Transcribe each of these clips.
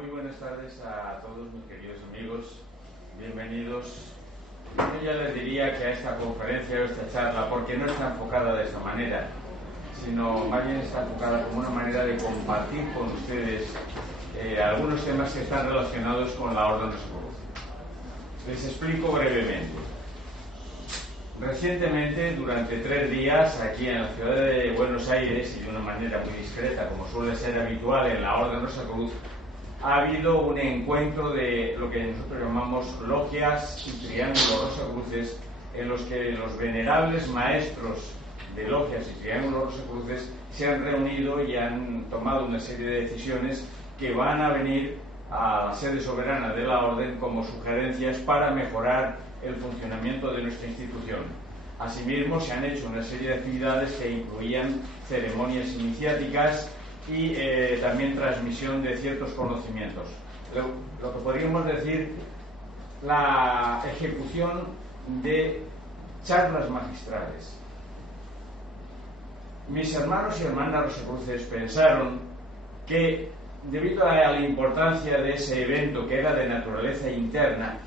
Muy buenas tardes a todos mis queridos amigos, bienvenidos. Yo ya les diría que a esta conferencia o esta charla, porque no está enfocada de esa manera, sino más bien está enfocada como una manera de compartir con ustedes algunos temas que están relacionados con la Orden de Socorro. Les explico brevemente. Recientemente, durante 3 días, aquí en la ciudad de Buenos Aires, y de una manera muy discreta, como suele ser habitual en la Orden Rosa Cruz, ha habido un encuentro de lo que nosotros llamamos logias y triángulos rosacruces, en los que los venerables maestros de logias y triángulos rosacruces se han reunido y han tomado una serie de decisiones que van a venir a la sede soberana de la Orden como sugerencias para mejorar el funcionamiento de nuestra institución. Asimismo, se han hecho una serie de actividades que incluían ceremonias iniciáticas y también transmisión de ciertos conocimientos. Lo que podríamos decir, la ejecución de charlas magistrales. Mis hermanos y hermanas rosacruces pensaron que, debido a la importancia de ese evento que era de naturaleza interna,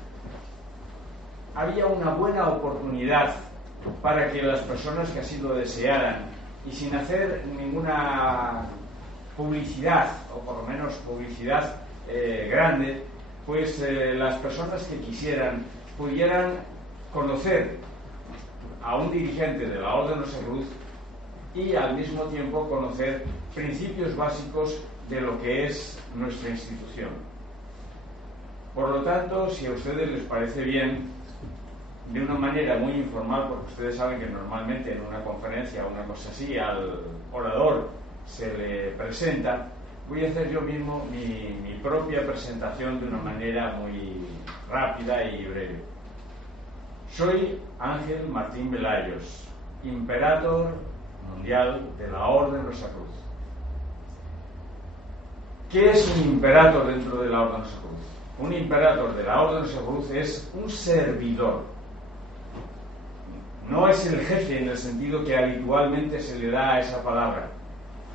había una buena oportunidad para que las personas que así lo desearan, y sin hacer ninguna publicidad, o por lo menos publicidad grande, pues las personas que quisieran pudieran conocer a un dirigente de la Orden Rosa Cruz y al mismo tiempo conocer principios básicos de lo que es nuestra institución. Por lo tanto, si a ustedes les parece bien, de una manera muy informal, porque ustedes saben que normalmente en una conferencia o una cosa así al orador se le presenta, voy a hacer yo mismo mi propia presentación de una manera muy rápida y breve. Soy Ángel Martín Velayos, Imperator Mundial de la Orden Rosa Cruz. ¿Qué es un Imperator dentro de la Orden Rosa Cruz? Un Imperator de la Orden Rosa Cruz es un servidor. No es el jefe en el sentido que habitualmente se le da a esa palabra.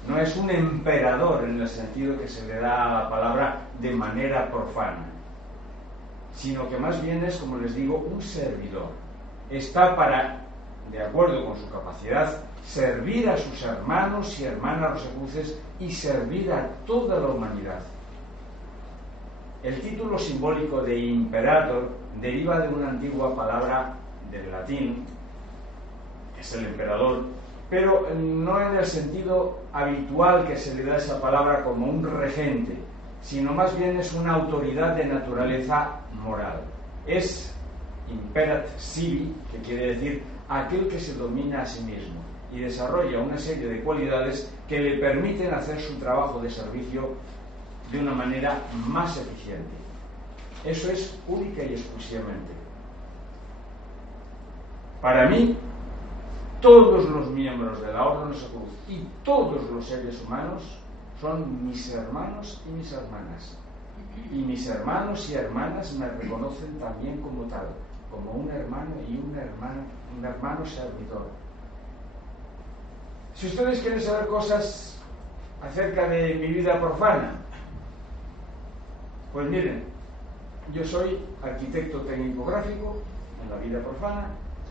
No es un emperador en el sentido que se le da a la palabra de manera profana, sino que más bien es, como les digo, un servidor. Está para, de acuerdo con su capacidad, servir a sus hermanos y hermanas rosacruces y servir a toda la humanidad. El título simbólico de Imperator deriva de una antigua palabra del latín, que es el emperador, pero no en el sentido habitual que se le da a esa palabra como un regente, sino más bien es una autoridad de naturaleza moral. Es imperat sibi, que quiere decir aquel que se domina a sí mismo y desarrolla una serie de cualidades que le permiten hacer su trabajo de servicio de una manera más eficiente. Eso es única y exclusivamente. Para mí, todos los miembros de la Orden Rosa Cruz y todos los seres humanos son mis hermanos y mis hermanas. Y mis hermanos y hermanas me reconocen también como tal, como un hermano y un hermano servidor. Si ustedes quieren saber cosas acerca de mi vida profana, pues miren, yo soy arquitecto técnico gráfico en la vida profana,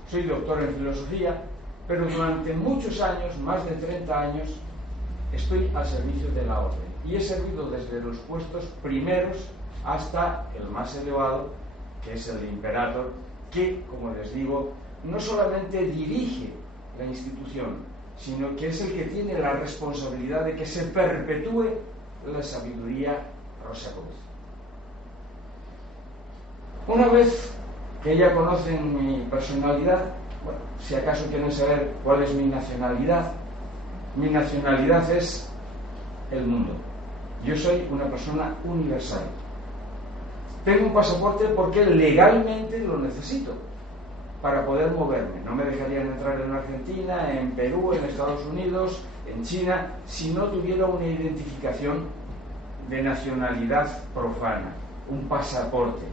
soy doctor en filosofía, pero durante muchos años, más de 30 años, estoy al servicio de la Orden. Y he servido desde los puestos primeros hasta el más elevado, que es el de Imperator, que, como les digo, no solamente dirige la institución, sino que es el que tiene la responsabilidad de que se perpetúe la sabiduría rosacruz. Una vez que ya conocen mi personalidad, bueno, si acaso quieren saber cuál es mi nacionalidad es el mundo. Yo soy una persona universal. Tengo un pasaporte porque legalmente lo necesito para poder moverme. No me dejarían entrar en Argentina, en Perú, en Estados Unidos, en China, si no tuviera una identificación de nacionalidad profana, un pasaporte.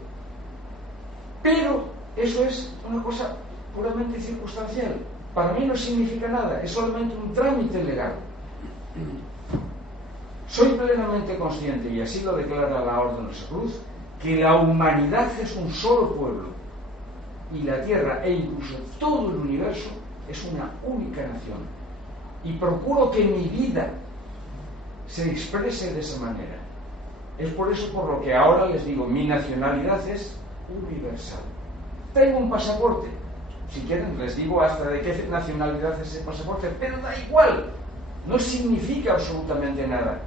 Pero eso es una cosa puramente circunstancial. Para mí no significa nada, es solamente un trámite legal. Soy plenamente consciente, y así lo declara la Orden de la Cruz, que la humanidad es un solo pueblo, y la Tierra, e incluso todo el universo, es una única nación. Y procuro que mi vida se exprese de esa manera. Es por eso por lo que ahora les digo, mi nacionalidad es universal. Tengo un pasaporte, si quieren les digo hasta de qué nacionalidad es ese pasaporte, pero da igual, no significa absolutamente nada.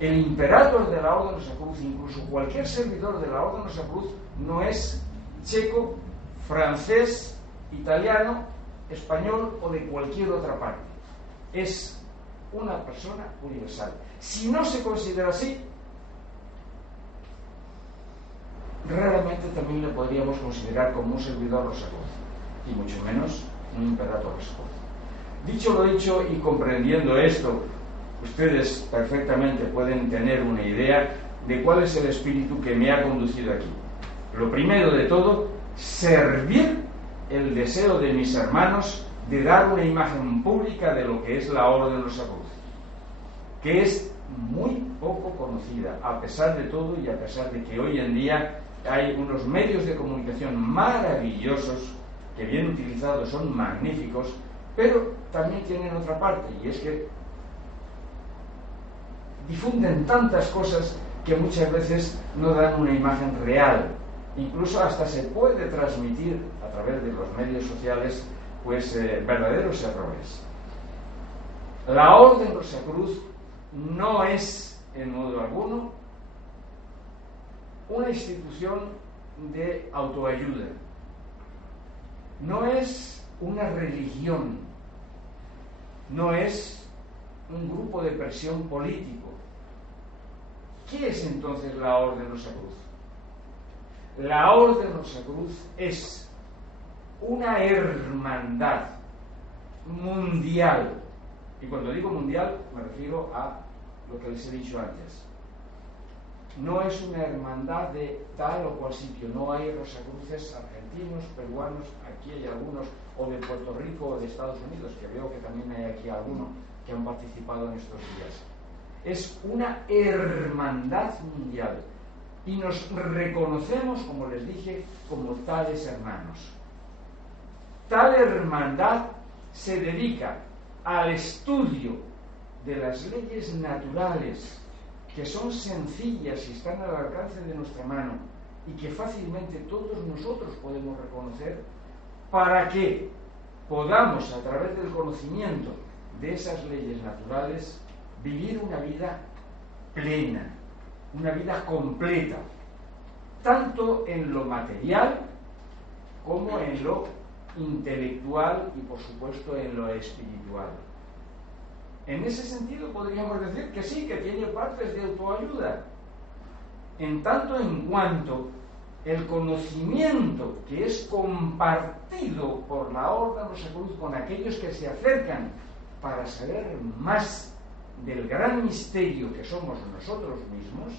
El imperator de la Orden de la Cruz, incluso cualquier servidor de la Orden de la Cruz, no es checo, francés, italiano, español o de cualquier otra parte. Es una persona universal. Si no se considera así, raramente también le podríamos considerar como un servidor rosacruz, y mucho menos un imperator rosacruz. Dicho lo dicho, y comprendiendo esto, ustedes perfectamente pueden tener una idea de cuál es el espíritu que me ha conducido aquí. Lo primero de todo, servir el deseo de mis hermanos de dar una imagen pública de lo que es la Orden de Rosacruz, que es muy poco conocida, a pesar de todo y a pesar de que hoy en día hay unos medios de comunicación maravillosos que bien utilizados son magníficos, pero también tienen otra parte, y es que difunden tantas cosas que muchas veces no dan una imagen real. Incluso hasta se puede transmitir a través de los medios sociales verdaderos errores. La Orden Rosacruz no es en modo alguno una institución de autoayuda, no es una religión, no es un grupo de presión político. ¿Qué es entonces la Orden Rosacruz? La Orden Rosacruz es una hermandad mundial, y cuando digo mundial me refiero a lo que les he dicho antes. No es una hermandad de tal o cual sitio, no hay Rosacruces argentinos, peruanos, aquí hay algunos, o de Puerto Rico o de Estados Unidos, que veo que también hay aquí algunos que han participado en estos días. Es una hermandad mundial y nos reconocemos, como les dije, como tales hermanos. Tal hermandad se dedica al estudio de las leyes naturales, que son sencillas y están al alcance de nuestra mano y que fácilmente todos nosotros podemos reconocer, para que podamos, a través del conocimiento de esas leyes naturales, vivir una vida plena, una vida completa, tanto en lo material como en lo intelectual y, por supuesto, en lo espiritual. En ese sentido podríamos decir que sí, que tiene partes de autoayuda, en tanto en cuanto el conocimiento que es compartido por la Orden Rosacruz con aquellos que se acercan para saber más del gran misterio que somos nosotros mismos,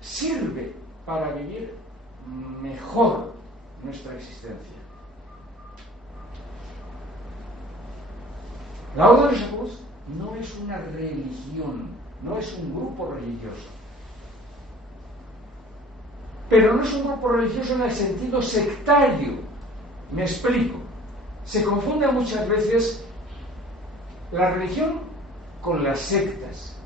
sirve para vivir mejor nuestra existencia. La Orden Rosacruz no es una religión, no es un grupo religioso. Pero no es un grupo religioso en el sentido sectario. Me explico. Se confunde muchas veces la religión con las sectas.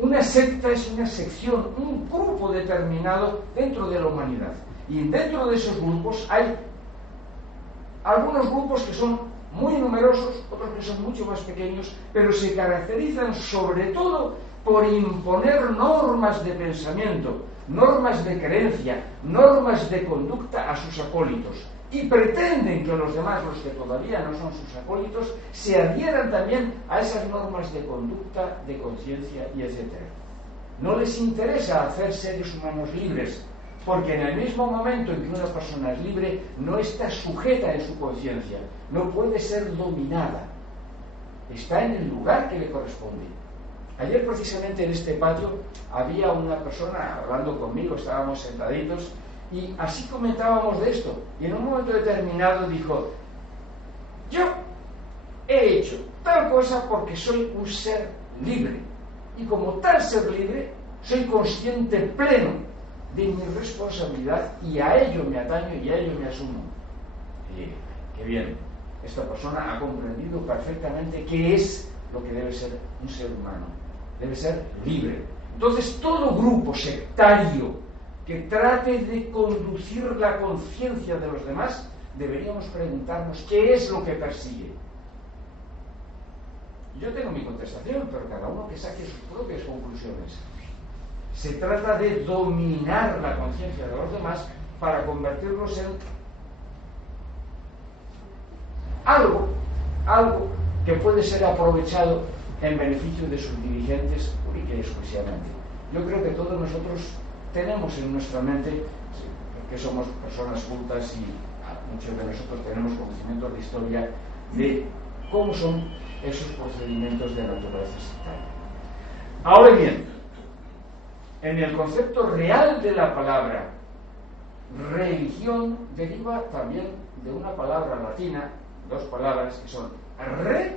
Una secta es una sección, un grupo determinado dentro de la humanidad. Y dentro de esos grupos hay algunos grupos que son muy numerosos, otros que son mucho más pequeños, pero se caracterizan sobre todo por imponer normas de pensamiento, normas de creencia, normas de conducta a sus acólitos, y pretenden que los demás, los que todavía no son sus acólitos, se adhieran también a esas normas de conducta, de conciencia y etc. No les interesa hacer seres humanos libres, porque en el mismo momento en que una persona es libre, no está sujeta en su conciencia, no puede ser dominada, está en el lugar que le corresponde. Ayer precisamente en este patio había una persona hablando conmigo, estábamos sentaditos y así comentábamos de esto, y en un momento determinado dijo: yo he hecho tal cosa porque soy un ser libre, y como tal ser libre, soy consciente pleno de mi responsabilidad y a ello me ataño y a ello me asumo. Qué bien, esta persona ha comprendido perfectamente qué es lo que debe ser un ser humano. Debe ser libre. Entonces, todo grupo sectario que trate de conducir la conciencia de los demás, deberíamos preguntarnos qué es lo que persigue. Yo tengo mi contestación, pero cada uno que saque sus propias conclusiones. Se trata de dominar la conciencia de los demás para convertirlos en algo que puede ser aprovechado en beneficio de sus dirigentes única y exclusivamente. Yo creo que todos nosotros tenemos en nuestra mente, que somos personas cultas y muchos de nosotros tenemos conocimientos de historia de cómo son esos procedimientos de naturaleza sectaria. Ahora bien, en el concepto real de la palabra religión deriva también de una palabra latina, dos palabras que son re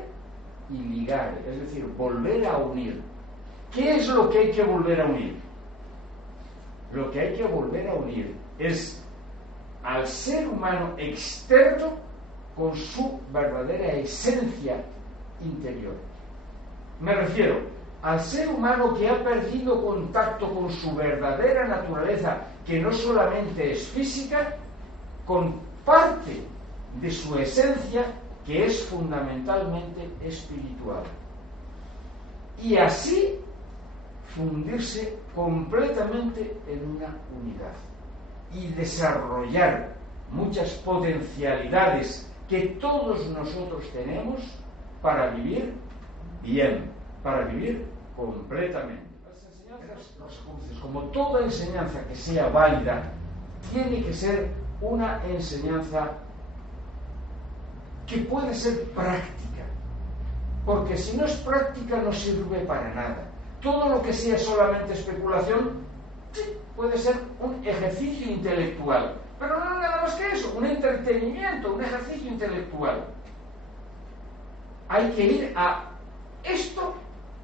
y ligar, es decir, volver a unir. ¿Qué es lo que hay que volver a unir? Lo que hay que volver a unir es al ser humano externo con su verdadera esencia interior. Me refiero al ser humano que ha perdido contacto con su verdadera naturaleza, que no solamente es física, con parte de su esencia que es fundamentalmente espiritual. Y así fundirse completamente en una unidad y desarrollar muchas potencialidades que todos nosotros tenemos para vivir bien, para vivir completamente. Las enseñanzas, los cruces, como toda enseñanza que sea válida, tiene que ser una enseñanza que puede ser práctica, porque si no es práctica no sirve para nada. Todo lo que sea solamente especulación puede ser un ejercicio intelectual, pero no nada más que eso, un entretenimiento, un ejercicio intelectual. Hay que ir a esto,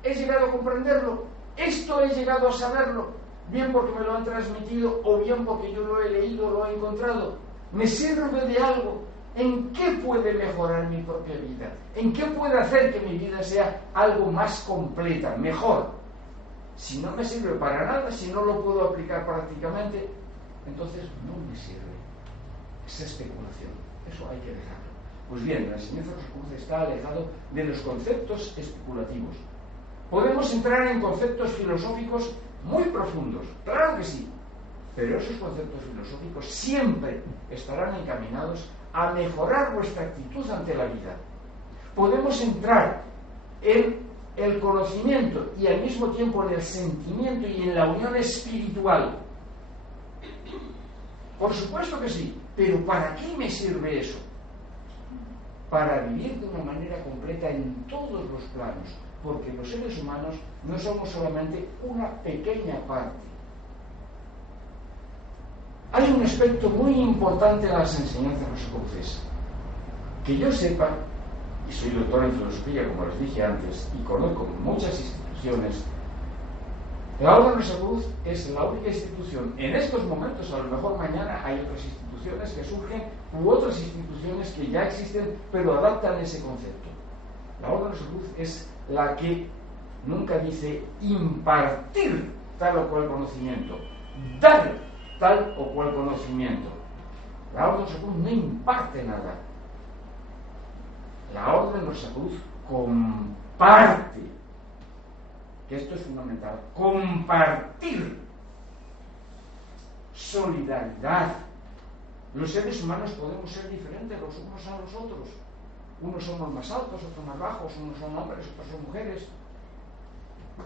he llegado a comprenderlo, esto he llegado a saberlo, bien porque me lo han transmitido o bien porque yo lo he leído, lo he encontrado. ¿Me sirve de algo? ¿En qué puede mejorar mi propia vida? ¿En qué puede hacer que mi vida sea algo más completa, mejor? Si no me sirve para nada, si no lo puedo aplicar prácticamente, entonces no me sirve. Es especulación. Eso hay que dejarlo. Pues bien, la enseñanza de los cruces está alejado de los conceptos especulativos. Podemos entrar en conceptos filosóficos muy profundos, claro que sí, pero esos conceptos filosóficos siempre estarán encaminados a mejorar nuestra actitud ante la vida. Podemos entrar en el conocimiento y al mismo tiempo en el sentimiento y en la unión espiritual. Por supuesto que sí, pero ¿para qué me sirve eso? Para vivir de una manera completa en todos los planos, porque los seres humanos no somos solamente una pequeña parte. Hay un aspecto muy importante en las enseñanzas de los cruces. Que yo sepa, y soy doctor en filosofía, como les dije antes, y conozco muchas instituciones, la Orden de la Cruz es la única institución, en estos momentos, a lo mejor mañana hay otras instituciones que surgen, u otras instituciones que ya existen, pero adaptan ese concepto. La Orden de la Cruz es la que nunca dice impartir tal o cual conocimiento, dar tal o cual conocimiento. La Orden de la Cruz no imparte nada. La Orden de la Cruz comparte, que esto es fundamental, compartir, solidaridad. Los seres humanos podemos ser diferentes los unos a los otros. Unos somos más altos, otros más bajos, unos son hombres, otros son mujeres.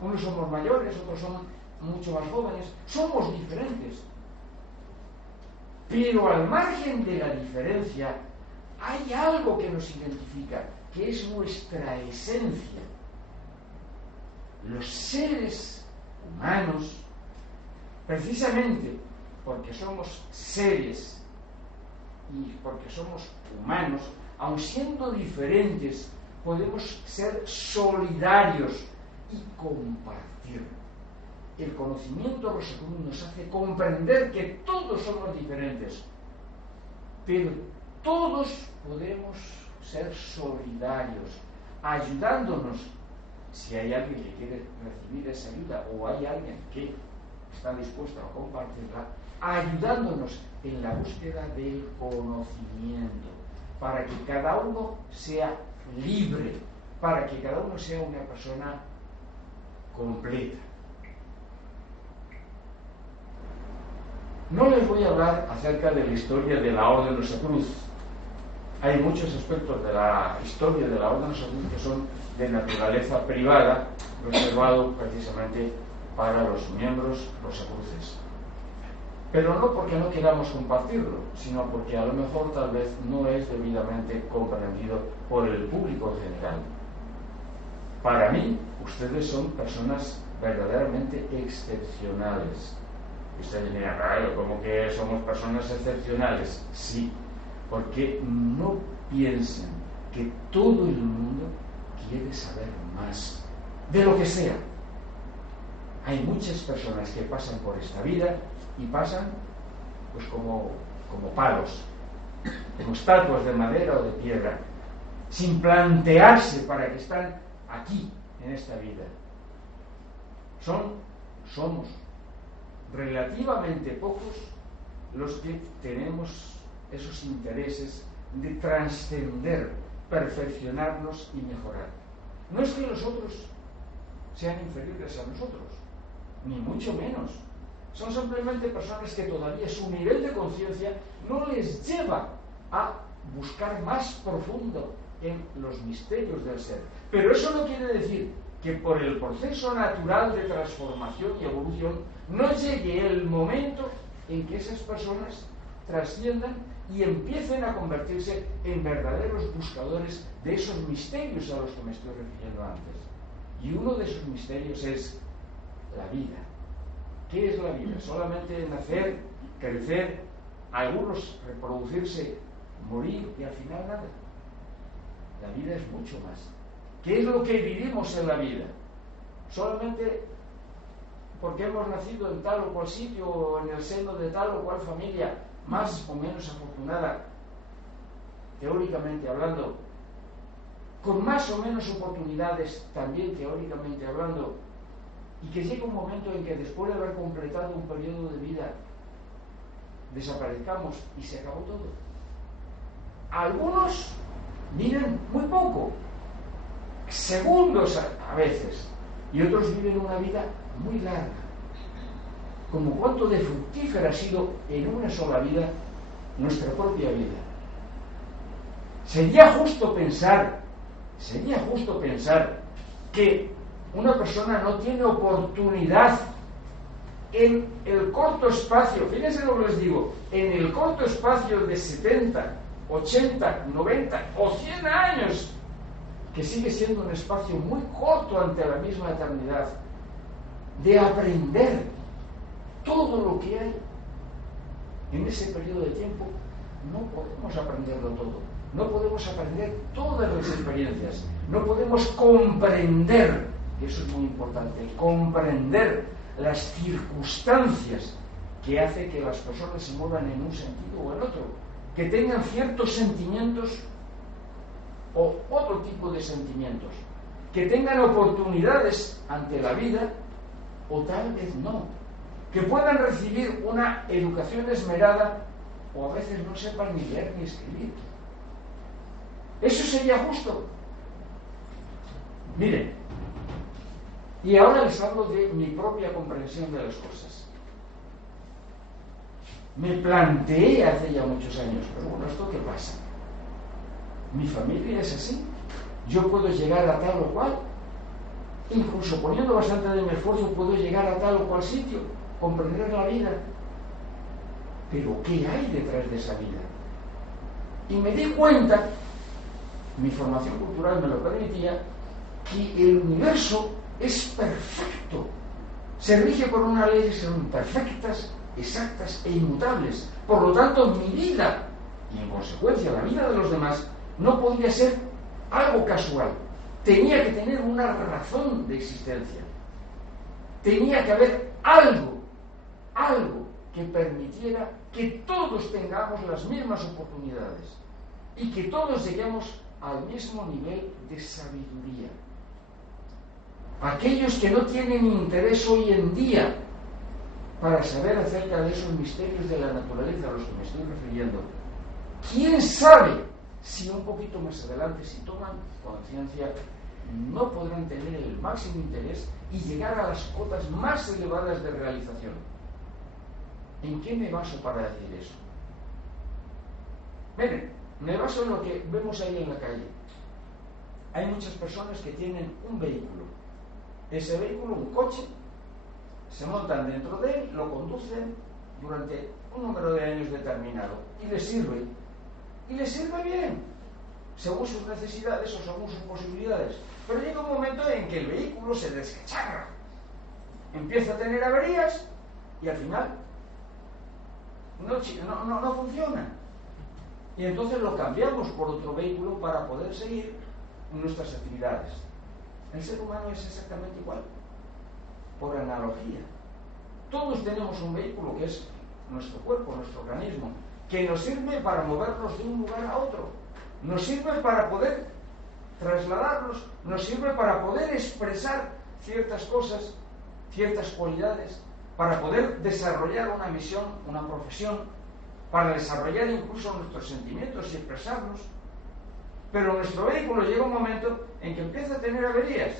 Unos somos mayores, otros son mucho más jóvenes. Somos diferentes. Pero al margen de la diferencia, hay algo que nos identifica, que es nuestra esencia. Los seres humanos, precisamente porque somos seres y porque somos humanos, aun siendo diferentes, podemos ser solidarios y compartir. decir, el conocimiento rosacruz nos hace comprender que todos somos diferentes, pero todos podemos ser solidarios, ayudándonos. Si hay alguien que quiere recibir esa ayuda o hay alguien que está dispuesto a compartirla, ayudándonos en la búsqueda del conocimiento, para que cada uno sea libre, para que cada uno sea una persona completa. No les voy a hablar acerca de la historia de la Orden Rosacruz. Hay muchos aspectos de la historia de la Orden Rosacruz que son de naturaleza privada, reservado precisamente para los miembros rosacruces. Pero no porque no queramos compartirlo, sino porque a lo mejor tal vez no es debidamente comprendido por el público en general. Para mí, ustedes son personas verdaderamente excepcionales. Ustedes dirán, claro, ¿cómo que somos personas excepcionales? Sí, porque no piensen que todo el mundo quiere saber más de lo que sea. Hay muchas personas que pasan por esta vida y pasan pues como palos, como estatuas de madera o de piedra, sin plantearse para qué están aquí en esta vida. Somos relativamente pocos los que tenemos esos intereses de trascender, perfeccionarnos y mejorar. No es que los otros sean inferiores a nosotros, ni mucho menos. Son simplemente personas que todavía su nivel de conciencia no les lleva a buscar más profundo en los misterios del ser. Pero eso no quiere decir que por el proceso natural de transformación y evolución no llegue el momento en que esas personas trasciendan y empiecen a convertirse en verdaderos buscadores de esos misterios a los que me estoy refiriendo antes. Y uno de esos misterios es la vida. ¿Qué es la vida? Solamente nacer, crecer, algunos reproducirse, morir y al final nada. La vida es mucho más. ¿Qué es lo que vivimos en la vida? Solamente porque hemos nacido en tal o cual sitio o en el seno de tal o cual familia más o menos afortunada, teóricamente hablando, con más o menos oportunidades también teóricamente hablando, y que llega un momento en que después de haber completado un periodo de vida desaparezcamos y se acabó todo. Algunos viven muy poco, segundos a veces, y otros viven una vida muy larga. Como cuánto de fructífera ha sido en una sola vida nuestra propia vida. Sería justo pensar que una persona no tiene oportunidad en el corto espacio, fíjense lo que les digo, en el corto espacio de 70, 80, 90 o 100 años, que sigue siendo un espacio muy corto ante la misma eternidad, de aprender todo lo que hay en ese periodo de tiempo. No podemos aprenderlo todo, no podemos aprender todas las experiencias, no podemos comprender, y eso es muy importante, comprender las circunstancias que hace que las personas se muevan en un sentido o en otro, que tengan ciertos sentimientos o otro tipo de sentimientos, que tengan oportunidades ante la vida o tal vez no, que puedan recibir una educación esmerada o a veces no sepan ni leer ni escribir. ¿Eso sería justo? Miren, y ahora les hablo de mi propia comprensión de las cosas. Me planteé hace ya muchos años, pero bueno, ¿esto qué pasa? Mi familia es así, yo puedo llegar a tal o cual, incluso poniendo bastante de mi esfuerzo puedo llegar a tal o cual sitio, comprender la vida, pero ¿qué hay detrás de esa vida? Y me di cuenta, mi formación cultural me lo permitía, que el universo es perfecto, se rige por unas leyes que son perfectas, exactas e inmutables. Por lo tanto, mi vida y en consecuencia la vida de los demás no podía ser algo casual, tenía que tener una razón de existencia. tenía que haber algo que permitiera que todos tengamos las mismas oportunidades y que todos lleguemos al mismo nivel de sabiduría. Aquellos que no tienen interés hoy en día para saber acerca de esos misterios de la naturaleza a los que me estoy refiriendo, ¿quién sabe si un poquito más adelante, si toman conciencia, no podrán tener el máximo interés y llegar a las cotas más elevadas de realización? ¿En qué me baso para decir eso? Miren, me baso en lo que vemos ahí en la calle. Hay muchas personas que tienen un vehículo. Ese vehículo, un coche, se montan dentro de él, lo conducen durante un número de años determinado y les sirve. Y les sirve bien, según sus necesidades o según sus posibilidades. Pero llega un momento en que el vehículo se descacharra, empieza a tener averías y al final no funciona. Y entonces lo cambiamos por otro vehículo para poder seguir nuestras actividades. El ser humano es exactamente igual, por analogía. Todos tenemos un vehículo que es nuestro cuerpo, nuestro organismo, que nos sirve para movernos de un lugar a otro, nos sirve para poder trasladarnos, nos sirve para poder expresar ciertas cosas, ciertas cualidades, para poder desarrollar una misión, una profesión, para desarrollar incluso nuestros sentimientos y expresarnos. Pero nuestro vehículo llega un momento en que empieza a tener averías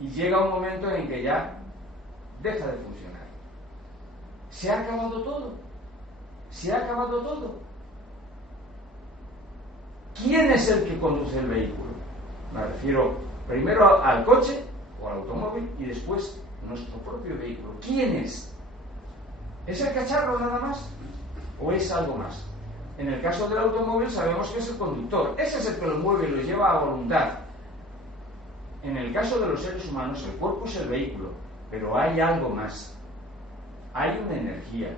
y llega un momento en que ya deja de funcionar. Se ha acabado todo. Se ha acabado todo. ¿Quién es el que conduce el vehículo? Me refiero primero al coche o al automóvil y después nuestro propio vehículo. ¿Quién es? ¿Es el cacharro nada más? ¿O es algo más? En el caso del automóvil sabemos que es el conductor. Ese es el que lo mueve y lo lleva a voluntad. En el caso de los seres humanos, el cuerpo es el vehículo, pero hay algo más. Hay una energía,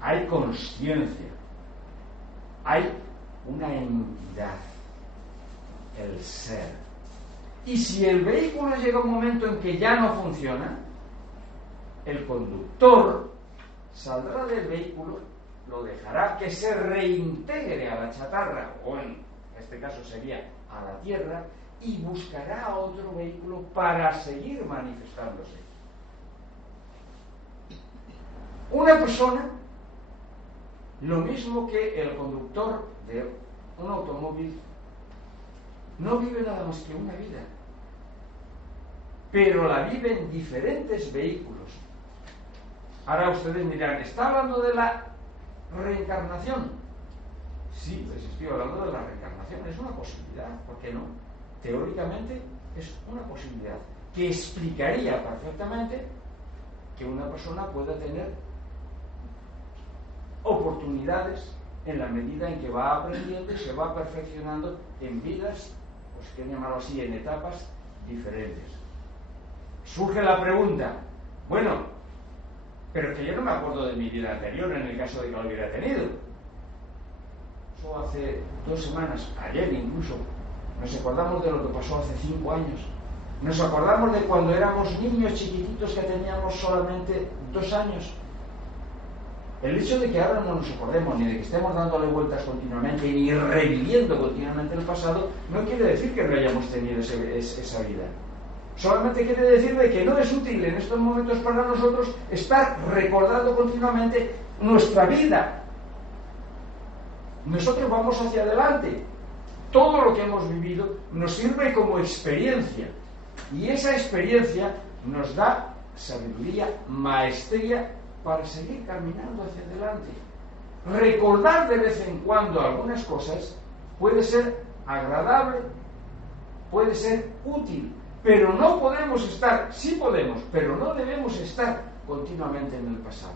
hay consciencia, hay una entidad, el ser. Y si el vehículo llega a un momento en que ya no funciona, el conductor saldrá del vehículo, lo dejará que se reintegre a la chatarra, o en este caso sería a la tierra, y buscará otro vehículo para seguir manifestándose. Una persona, lo mismo que el conductor de un automóvil, no vive nada más que una vida, pero la vive en diferentes vehículos. Ahora ustedes dirán, ¿está hablando de la reencarnación? Sí, les estoy hablando de la reencarnación. Es una posibilidad, ¿por qué no? Teóricamente es una posibilidad que explicaría perfectamente que una persona pueda tener oportunidades en la medida en que va aprendiendo y se va perfeccionando en vidas, pues que llamarlo así, en etapas diferentes. Surge la pregunta, bueno, pero es que yo no me acuerdo de mi vida anterior en el caso de que lo hubiera tenido. Eso hace 2 semanas, ayer incluso, nos acordamos de lo que pasó hace 5 años. Nos acordamos de cuando éramos niños chiquititos que teníamos solamente 2 años. El hecho de que ahora no nos acordemos, ni de que estemos dándole vueltas continuamente, ni reviviendo continuamente el pasado, no quiere decir que no hayamos tenido esa vida. Solamente quiere decir de que no es útil en estos momentos para nosotros estar recordando continuamente nuestra vida. Nosotros vamos hacia adelante. Todo lo que hemos vivido nos sirve como experiencia. Y esa experiencia nos da sabiduría, maestría, para seguir caminando hacia adelante. Recordar de vez en cuando algunas cosas puede ser agradable, puede ser útil, pero no podemos estar, sí podemos, pero no debemos estar continuamente en el pasado.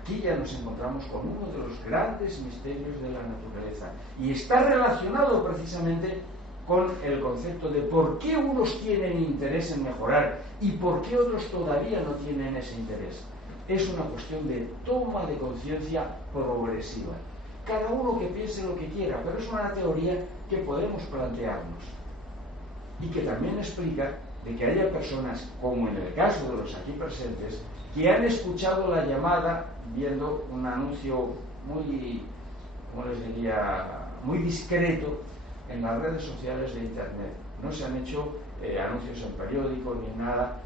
Aquí ya nos encontramos con uno de los grandes misterios de la naturaleza y está relacionado precisamente con el concepto de por qué unos tienen interés en mejorar y por qué otros todavía no tienen ese interés. Es una cuestión de toma de conciencia progresiva. Cada uno que piense lo que quiera, pero es una teoría que podemos plantearnos y que también explica de que haya personas, como en el caso de los aquí presentes, que han escuchado la llamada viendo un anuncio muy, ¿cómo les diría?, muy discreto en las redes sociales de Internet. No se han hecho anuncios en periódicos ni nada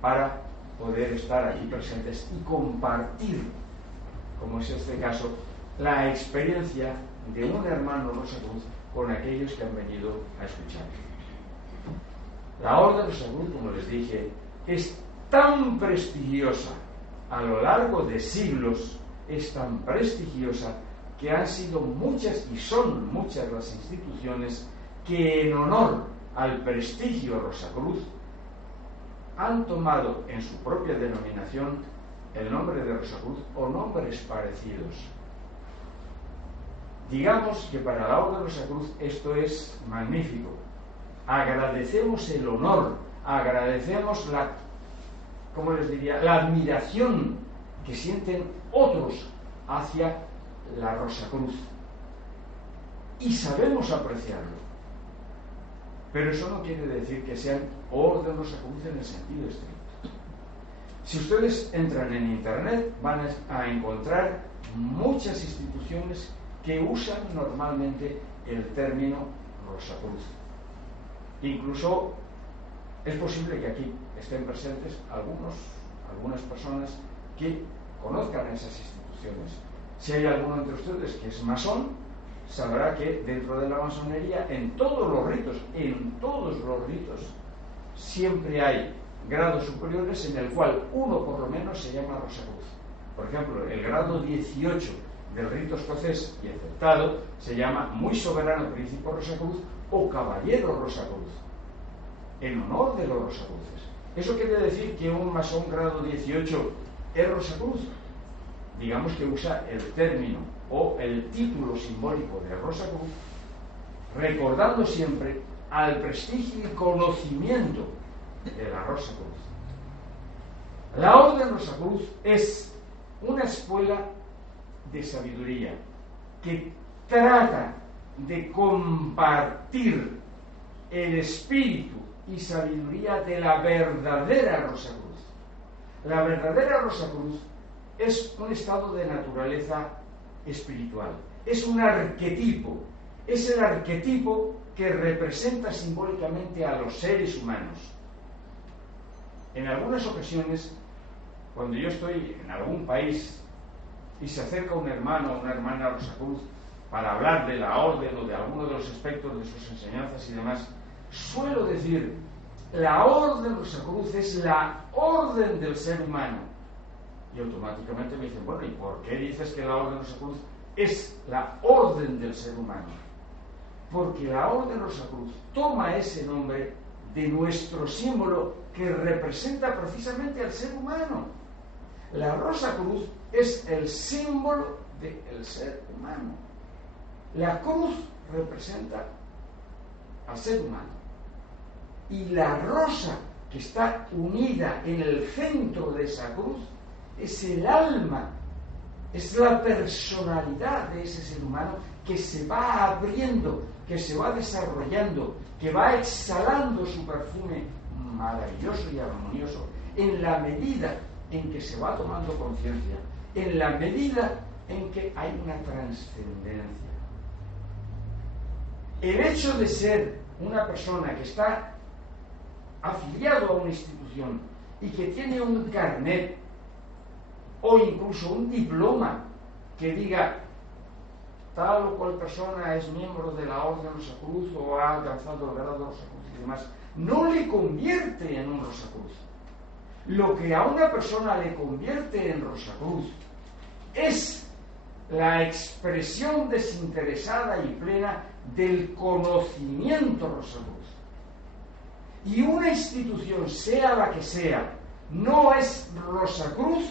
para poder estar aquí presentes y compartir, como es este caso, la experiencia de un hermano Rosacruz con aquellos que han venido a escuchar. La Orden Rosacruz, como les dije, es tan prestigiosa a lo largo de siglos, es tan prestigiosa que han sido muchas y son muchas las instituciones que en honor al prestigio Rosacruz han tomado en su propia denominación el nombre de Rosacruz o nombres parecidos. Digamos que para la Orden Rosacruz esto es magnífico. Agradecemos el honor, agradecemos la, ¿cómo les diría?, la admiración que sienten otros hacia la Rosacruz. Y sabemos apreciarlo. Pero eso no quiere decir que sean Orden Rosacruz en el sentido estricto. Si ustedes entran en Internet van a encontrar muchas instituciones que usan normalmente el término Rosacruz. Incluso es posible que aquí estén presentes algunas personas que conozcan esas instituciones. Si hay alguno entre ustedes que es masón, sabrá que dentro de la masonería, en todos los ritos, siempre hay grados superiores en el cual uno por lo menos se llama Rosacruz. Por ejemplo, el grado 18 del rito escocés y aceptado se llama Muy Soberano Príncipe Rosacruz o Caballero Rosacruz, en honor de los Rosacruces. ¿Eso quiere decir que un masón grado 18 es Rosacruz? Digamos que usa el término o el título simbólico de Rosacruz, recordando siempre al prestigio y conocimiento de la Rosacruz. La Orden Rosacruz es una escuela de sabiduría que trata de compartir el espíritu y sabiduría de la verdadera Rosacruz. La verdadera Rosacruz es un estado de naturaleza espiritual, es un arquetipo, es el arquetipo que representa simbólicamente a los seres humanos. En algunas ocasiones, cuando yo estoy en algún país y se acerca un hermano o una hermana Rosacruz para hablar de la orden o de alguno de los aspectos de sus enseñanzas y demás, suelo decir, la Orden Rosacruz es la orden del ser humano. Y automáticamente me dicen, bueno, ¿y por qué dices que la Orden Rosacruz es la orden del ser humano? Porque la Orden Rosacruz toma ese nombre de nuestro símbolo que representa precisamente al ser humano. La Rosacruz es el símbolo del ser humano. La cruz representa al ser humano. Y la rosa que está unida en el centro de esa cruz es el alma, es la personalidad de ese ser humano que se va abriendo, que se va desarrollando, que va exhalando su perfume maravilloso y armonioso en la medida en que se va tomando conciencia, en la medida en que hay una trascendencia. El hecho de ser una persona que está afiliado a una institución y que tiene un carnet o incluso un diploma que diga tal o cual persona es miembro de la Orden Rosacruz o ha alcanzado el grado Rosacruz y demás, no le convierte en un Rosacruz. Lo que a una persona le convierte en Rosacruz es la expresión desinteresada y plena del conocimiento Rosacruz. Y una institución, sea la que sea, no es Rosacruz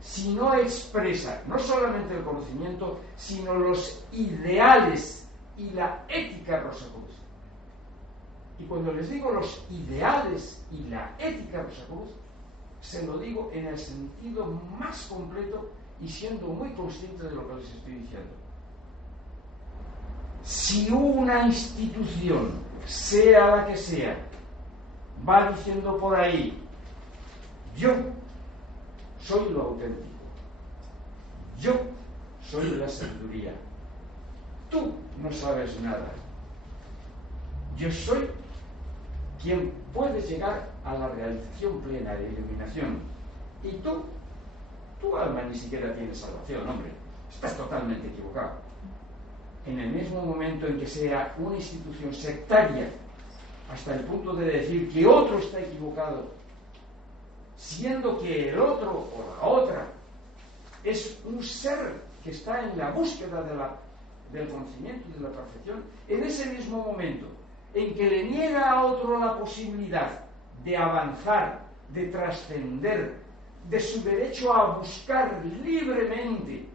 si no expresa no solamente el conocimiento, sino los ideales y la ética Rosacruz. Y cuando les digo los ideales y la ética Rosacruz, se lo digo en el sentido más completo y siendo muy consciente de lo que les estoy diciendo. Si una institución, sea la que sea, va diciendo por ahí: yo soy lo auténtico, yo soy la sabiduría, tú no sabes nada, yo soy quien puede llegar a la realización plena de iluminación, y tu alma ni siquiera tiene salvación, hombre, estás totalmente equivocado. En el mismo momento en que sea una institución sectaria hasta el punto de decir que otro está equivocado, siendo que el otro o la otra es un ser que está en la búsqueda del conocimiento y de la perfección, en ese mismo momento en que le niega a otro la posibilidad de avanzar, de trascender, de su derecho a buscar libremente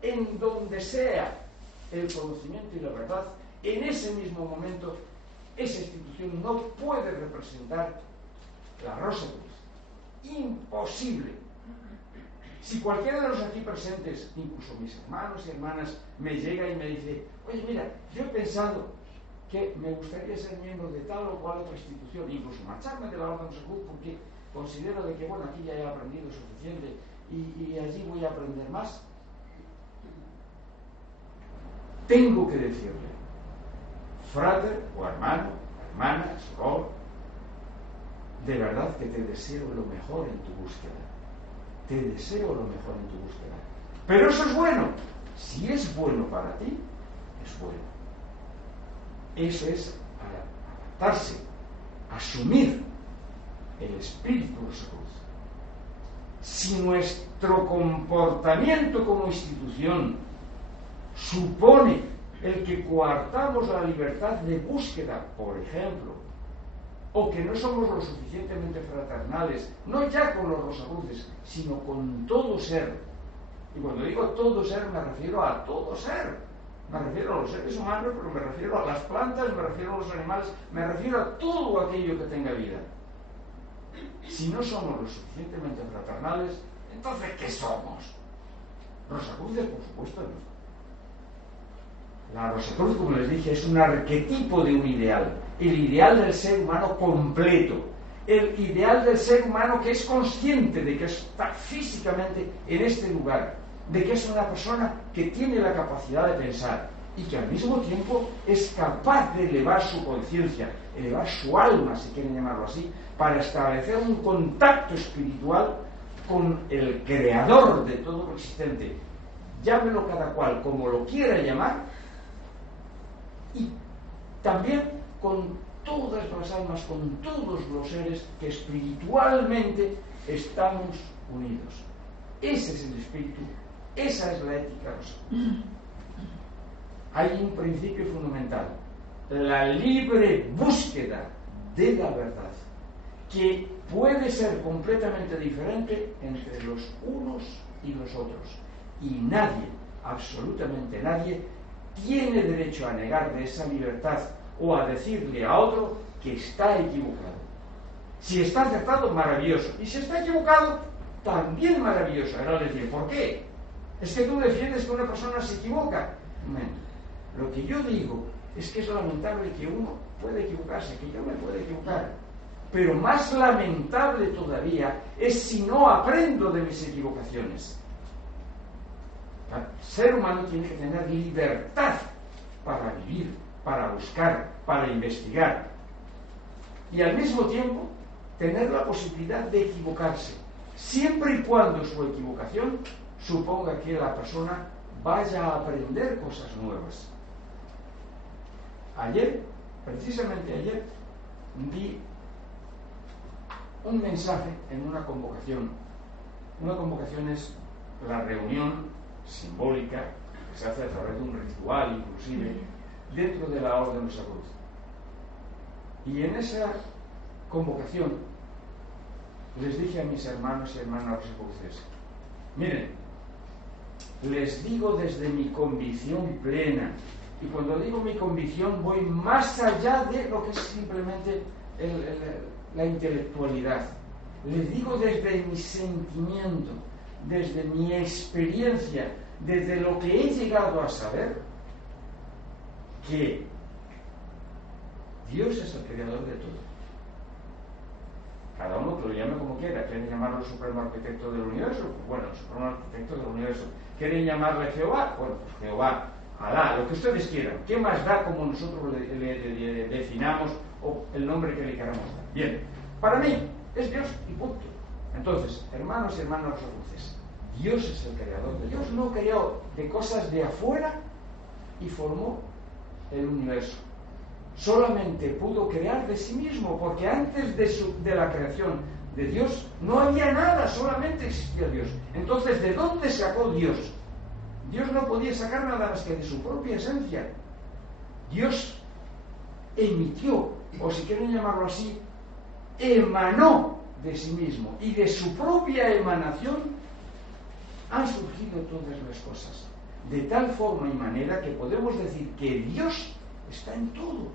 en donde sea el conocimiento y la verdad, en ese mismo momento esa institución no puede representar la Rosa Cruz. Imposible. Si cualquiera de los aquí presentes, incluso mis hermanos y hermanas, me llega y me dice: oye, mira, yo he pensado que me gustaría ser miembro de tal o cual otra institución, incluso marcharme de la Orden Rosa Cruz, porque considero de que, bueno, aquí ya he aprendido suficiente y allí voy a aprender más. Tengo que decirle: frater o hermano, hermana, soror, de verdad que te deseo lo mejor en tu búsqueda. Te deseo lo mejor en tu búsqueda. Pero eso es bueno. Si es bueno para ti, es bueno. Eso es adaptarse, asumir el espíritu Rosa Cruz. Si nuestro comportamiento como institución supone el que coartamos la libertad de búsqueda, por ejemplo, o que no somos lo suficientemente fraternales, no ya con los rosacruces, sino con todo ser, y cuando digo todo ser me refiero a todo ser, me refiero a los seres humanos, pero me refiero a las plantas, me refiero a los animales, me refiero a todo aquello que tenga vida. Si no somos lo suficientemente fraternales, entonces ¿qué somos? Rosacruces, por supuesto, no. La Rosa Cruz, como les dije, es un arquetipo de un ideal, el ideal del ser humano completo, el ideal del ser humano que es consciente de que está físicamente en este lugar, de que es una persona que tiene la capacidad de pensar y que al mismo tiempo es capaz de elevar su conciencia, elevar su alma, si quieren llamarlo así, para establecer un contacto espiritual con el creador de todo lo existente. Llámelo cada cual como lo quiera llamar, y también con todas las almas, con todos los seres que espiritualmente estamos unidos. Ese es el espíritu, esa es la ética rosa. Hay un principio fundamental: la libre búsqueda de la verdad, que puede ser completamente diferente entre los unos y los otros, y nadie, absolutamente nadie, tiene derecho a negar de esa libertad o a decirle a otro que está equivocado. Si está acertado, maravilloso, y si está equivocado, también maravilloso. Ahora les digo: ¿por qué? Es que tú defiendes que una persona se equivoca. No. Lo que yo digo es que es lamentable que uno pueda equivocarse, que yo me pueda equivocar, pero más lamentable todavía es si no aprendo de mis equivocaciones. El ser humano tiene que tener libertad para vivir, para buscar, para investigar, y al mismo tiempo tener la posibilidad de equivocarse, siempre y cuando su equivocación suponga que la persona vaya a aprender cosas nuevas. Ayer, precisamente ayer, di un mensaje en una convocación. Una convocación es la reunión simbólica que se hace a través de un ritual, inclusive dentro de la Orden Rosa Cruz. Y en esa convocación les dije a mis hermanos y hermanas rosacruces: miren, les digo desde mi convicción plena, y cuando digo mi convicción voy más allá de lo que es simplemente la intelectualidad, les digo desde mi sentimiento, desde mi experiencia, desde lo que he llegado a saber, que Dios es el creador de todo. cada uno que lo llame como quiera. ¿Quieren llamarlo el supremo arquitecto del universo? Pues bueno, el supremo arquitecto del universo. ¿Quieren llamarle Jehová? Bueno, pues Jehová, Alá, lo que ustedes quieran. ¿Qué más da como nosotros le definamos o el nombre que le queramos dar? Bien, para mí es Dios y punto. Entonces, hermanos y hermanas rosaluces, Dios es el creador. Dios no creó de cosas de afuera y formó el universo. Solamente pudo crear de sí mismo, porque antes de la creación de Dios no había nada, solamente existía Dios. Entonces, ¿de dónde sacó Dios? Dios no podía sacar nada más que de su propia esencia. Dios emitió, o si quieren llamarlo así, emanó de sí mismo, y de su propia emanación han surgido todas las cosas, de tal forma y manera que podemos decir que Dios está en todo.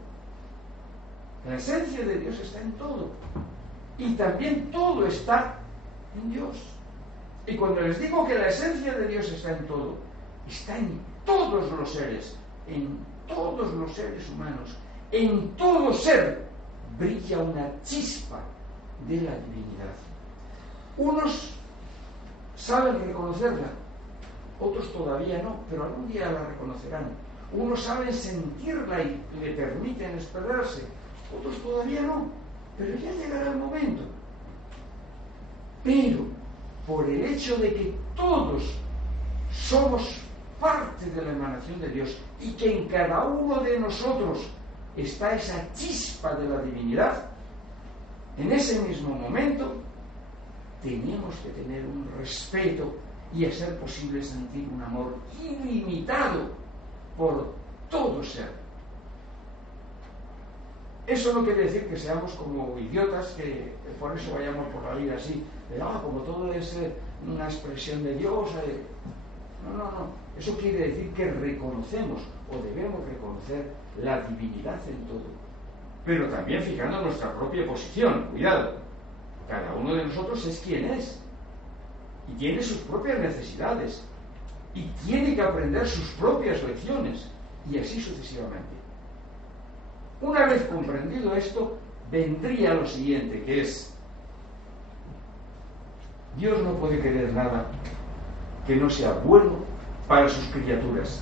La esencia de Dios está en todo, y también todo está en Dios. Y cuando les digo que la esencia de Dios está en todo, está en todos los seres, en todos los seres humanos, en todo ser brilla una chispa de la divinidad. Unos saben reconocerla, otros todavía no, pero algún día la reconocerán. Unos saben sentirla y le permiten expresarse, otros todavía no, pero ya llegará el momento. Pero por el hecho de que todos somos parte de la emanación de Dios y que en cada uno de nosotros está esa chispa de la divinidad, en ese mismo momento tenemos que tener un respeto y a ser posible sentir un amor ilimitado por todo ser. Eso no quiere decir que seamos como idiotas, que por eso vayamos por la vida así, de, como todo es una expresión de Dios. No. Eso quiere decir que reconocemos o debemos reconocer la divinidad en todo. Pero también fijando nuestra propia posición. Cuidado, cada uno de nosotros es quien es y tiene sus propias necesidades y tiene que aprender sus propias lecciones, y así sucesivamente. Una vez comprendido esto, vendría lo siguiente, que es: Dios no puede querer nada que no sea bueno para sus criaturas,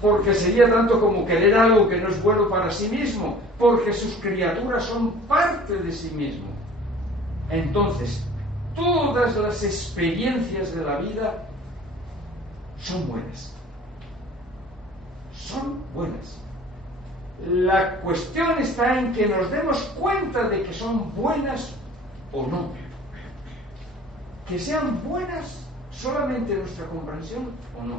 porque sería tanto como querer algo que no es bueno para sí mismo, porque sus criaturas son parte de sí mismo. Entonces, todas las experiencias de la vida son buenas. Son buenas. La cuestión está en que nos demos cuenta de que son buenas o no. Que sean buenas solamente en nuestra comprensión o no.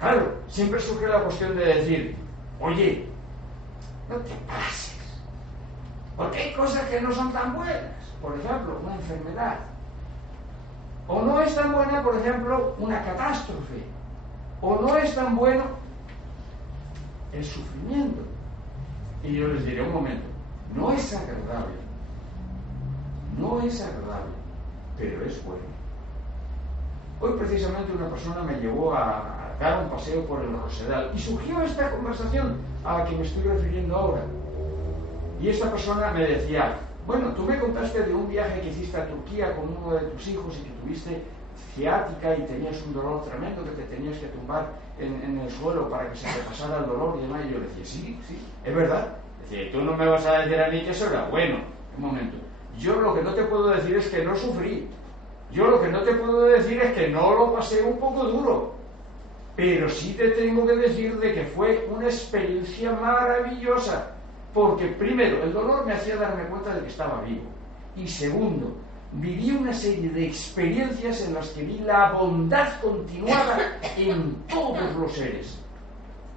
Claro, siempre surge la cuestión de decir: oye, no te pases, porque hay cosas que no son tan buenas. Por ejemplo, una enfermedad. O no es tan buena, por ejemplo, una catástrofe. O no es tan bueno el sufrimiento. Y yo les diré: un momento, no es agradable, pero es bueno. Hoy precisamente una persona me llevó a dar un paseo por el Rosedal y surgió esta conversación a la que me estoy refiriendo ahora. Y esta persona me decía: bueno, tú me contaste de un viaje que hiciste a Turquía con uno de tus hijos y que tuviste ciática y tenías un dolor tremendo, que te tenías que tumbar en el suelo para que se te pasara el dolor y demás. Y yo le decía: sí, es verdad. Decía: ¿tú no me vas a decir a mí que eso era bueno? Un momento, yo lo que no te puedo decir es que no sufrí. Yo lo que no te puedo decir es que no lo pasé un poco duro. Pero sí te tengo que decir de que fue una experiencia maravillosa. Porque primero, el dolor me hacía darme cuenta de que estaba vivo. Y segundo, viví una serie de experiencias en las que vi la bondad continuada en todos los seres.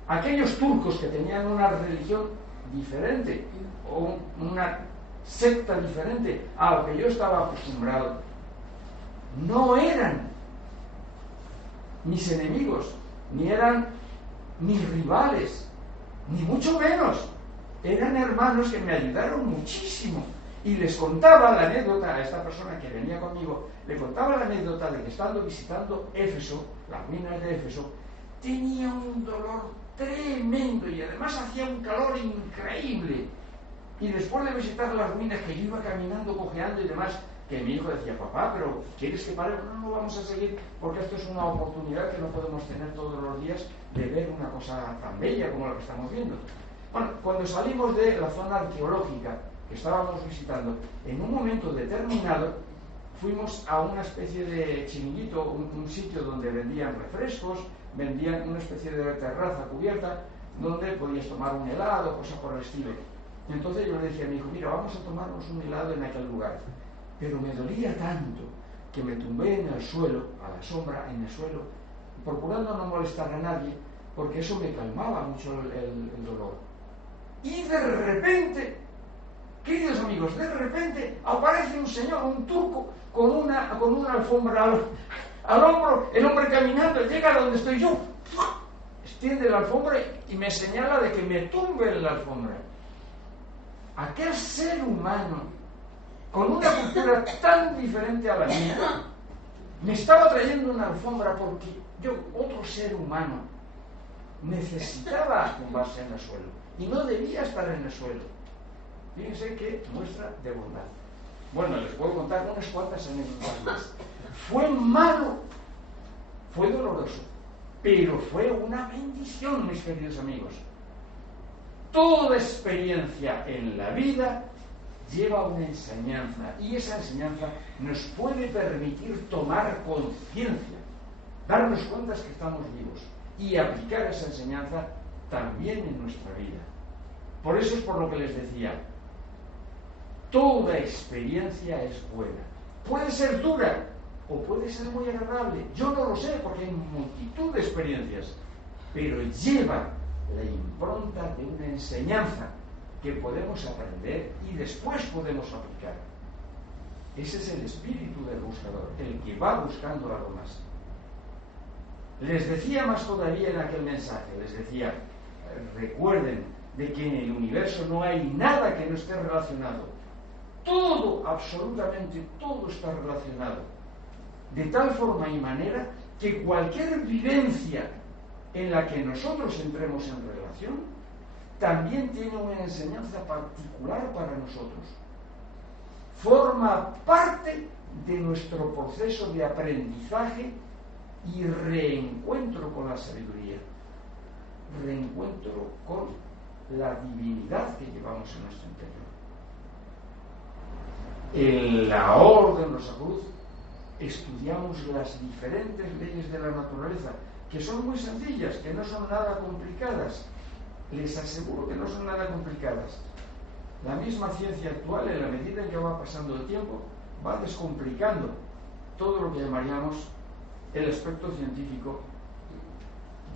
Aquellos turcos que tenían una religión diferente o una secta diferente a lo que yo estaba acostumbrado, no eran mis enemigos, ni eran mis rivales, ni mucho menos. Eran hermanos que me ayudaron muchísimo. Y les contaba la anécdota a esta persona que venía conmigo, le contaba la anécdota de que estando visitando Éfeso, las ruinas de Éfeso, tenía un dolor tremendo y además hacía un calor increíble. Y después de visitar las ruinas, que yo iba caminando, cojeando y demás, que mi hijo decía, papá, pero ¿quieres que paremos? No, vamos a seguir, porque esto es una oportunidad que no podemos tener todos los días de ver una cosa tan bella como la que estamos viendo. Bueno, cuando salimos de la zona arqueológica que estábamos visitando, en un momento determinado fuimos a una especie de chiringuito, un sitio donde vendían refrescos, vendían una especie de terraza cubierta, donde podías tomar un helado, cosas por el estilo. Y entonces yo le decía a mi hijo, mira, vamos a tomarnos un helado en aquel lugar. Pero me dolía tanto que me tumbé en el suelo, a la sombra, en el suelo, procurando no molestar a nadie, porque eso me calmaba mucho el dolor. Y de repente, queridos amigos, de repente aparece un señor, un turco, con una alfombra al hombro, el hombre caminando, llega a donde estoy yo, extiende la alfombra y me señala de que me tumbe en la alfombra. Aquel ser humano, con una cultura tan diferente a la mía, me estaba trayendo una alfombra porque yo, otro ser humano, necesitaba tumbarse en el suelo y no debía estar en el suelo. Fíjense qué muestra de bondad. Bueno, les puedo contar unas cuantas anécdotas más. Fue malo, fue doloroso, pero fue una bendición, mis queridos amigos. Toda experiencia en la vida lleva una enseñanza, y esa enseñanza nos puede permitir tomar conciencia, darnos cuenta que estamos vivos y aplicar esa enseñanza también en nuestra vida. Por eso es por lo que les decía, toda experiencia es buena. Puede ser dura o puede ser muy agradable, yo no lo sé porque hay multitud de experiencias, pero lleva la impronta de una enseñanza que podemos aprender y después podemos aplicar. Ese es el espíritu del buscador, el que va buscando algo más. Les decía más todavía en aquel mensaje, les decía, recuerden de que en el universo no hay nada que no esté relacionado. Todo, absolutamente todo está relacionado. De tal forma y manera que cualquier vivencia en la que nosotros entremos en relación también tiene una enseñanza particular para nosotros. Forma parte de nuestro proceso de aprendizaje y reencuentro con la sabiduría, reencuentro con la divinidad que llevamos en nuestro interior. En la Orden Rosacruz estudiamos las diferentes leyes de la naturaleza, que son muy sencillas, que no son nada complicadas. Les aseguro que no son nada complicadas. La misma ciencia actual, en la medida en que va pasando el tiempo, va descomplicando todo lo que llamaríamos el aspecto científico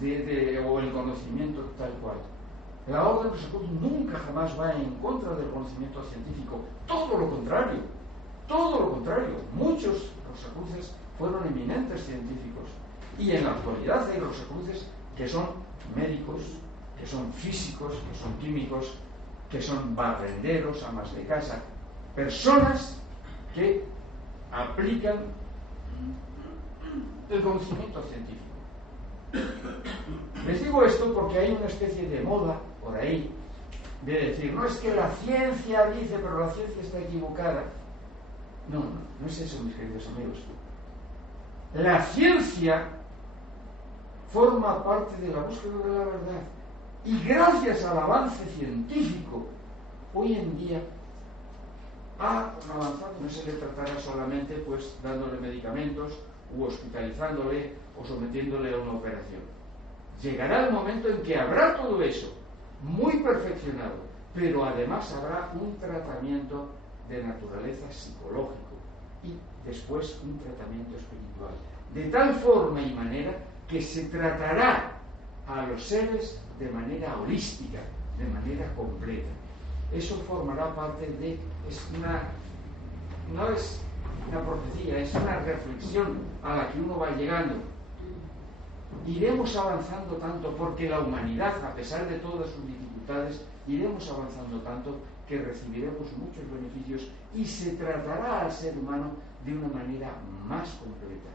o el conocimiento tal cual. La Orden Rosacruz nunca jamás va en contra del conocimiento científico, todo lo contrario, todo lo contrario. Muchos Rosacruces fueron eminentes científicos y en la actualidad hay Rosacruces que son médicos, que son físicos, que son químicos, que son barrenderos, amas de casa, personas que aplican el conocimiento científico. Les digo esto porque hay una especie de moda por ahí de decir, no es que la ciencia dice, pero la ciencia está equivocada. No es eso, mis queridos amigos. La ciencia forma parte de la búsqueda de la verdad. Y gracias al avance científico, hoy en día ha avanzado. No se le tratará solamente pues dándole medicamentos u hospitalizándole o sometiéndole a una operación. Llegará el momento en que habrá todo eso muy perfeccionado, pero además habrá un tratamiento de naturaleza psicológico y después un tratamiento espiritual, de tal forma y manera que se tratará a los seres de manera holística, de manera completa. Eso formará parte de, no es una profecía, es una reflexión a la que uno va llegando. Iremos avanzando tanto porque la humanidad, a pesar de todas sus dificultades, iremos avanzando tanto que recibiremos muchos beneficios y se tratará al ser humano de una manera más completa.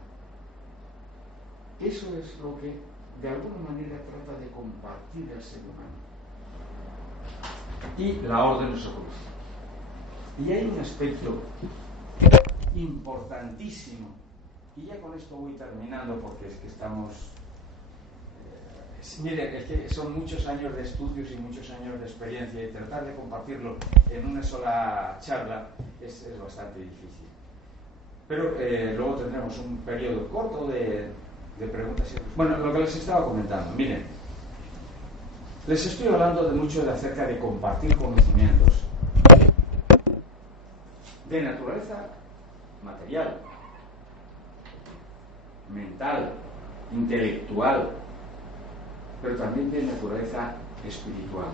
Eso es lo que de alguna manera trata de compartir el ser humano. y la Orden de Socorro. Y hay un aspecto importantísimo, y ya con esto voy terminando porque es que estamos... mire, es que son muchos años de estudios y muchos años de experiencia, y tratar de compartirlo en una sola charla es bastante difícil. Pero luego tendremos un periodo corto de preguntas y respuestas. Bueno, lo que les estaba comentando, miren, les estoy hablando mucho acerca de compartir conocimientos de naturaleza material, mental, intelectual, pero también de naturaleza espiritual.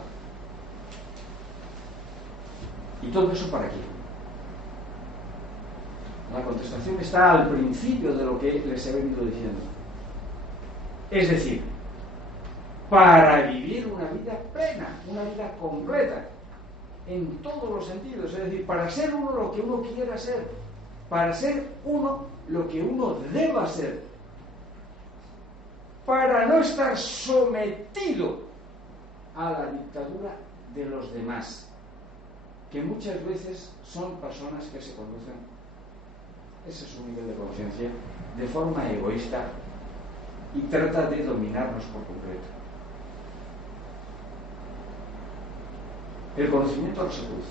¿Y todo eso para qué? La contestación está al principio de lo que les he venido diciendo. Es decir, para vivir una vida plena, una vida completa, en todos los sentidos. Es decir, para ser uno lo que uno quiera ser, para ser uno lo que uno deba ser, para no estar sometido a la dictadura de los demás, que muchas veces son personas que se conducen, ese es su nivel de conciencia, de forma egoísta y trata de dominarnos por completo. El conocimiento no se produce,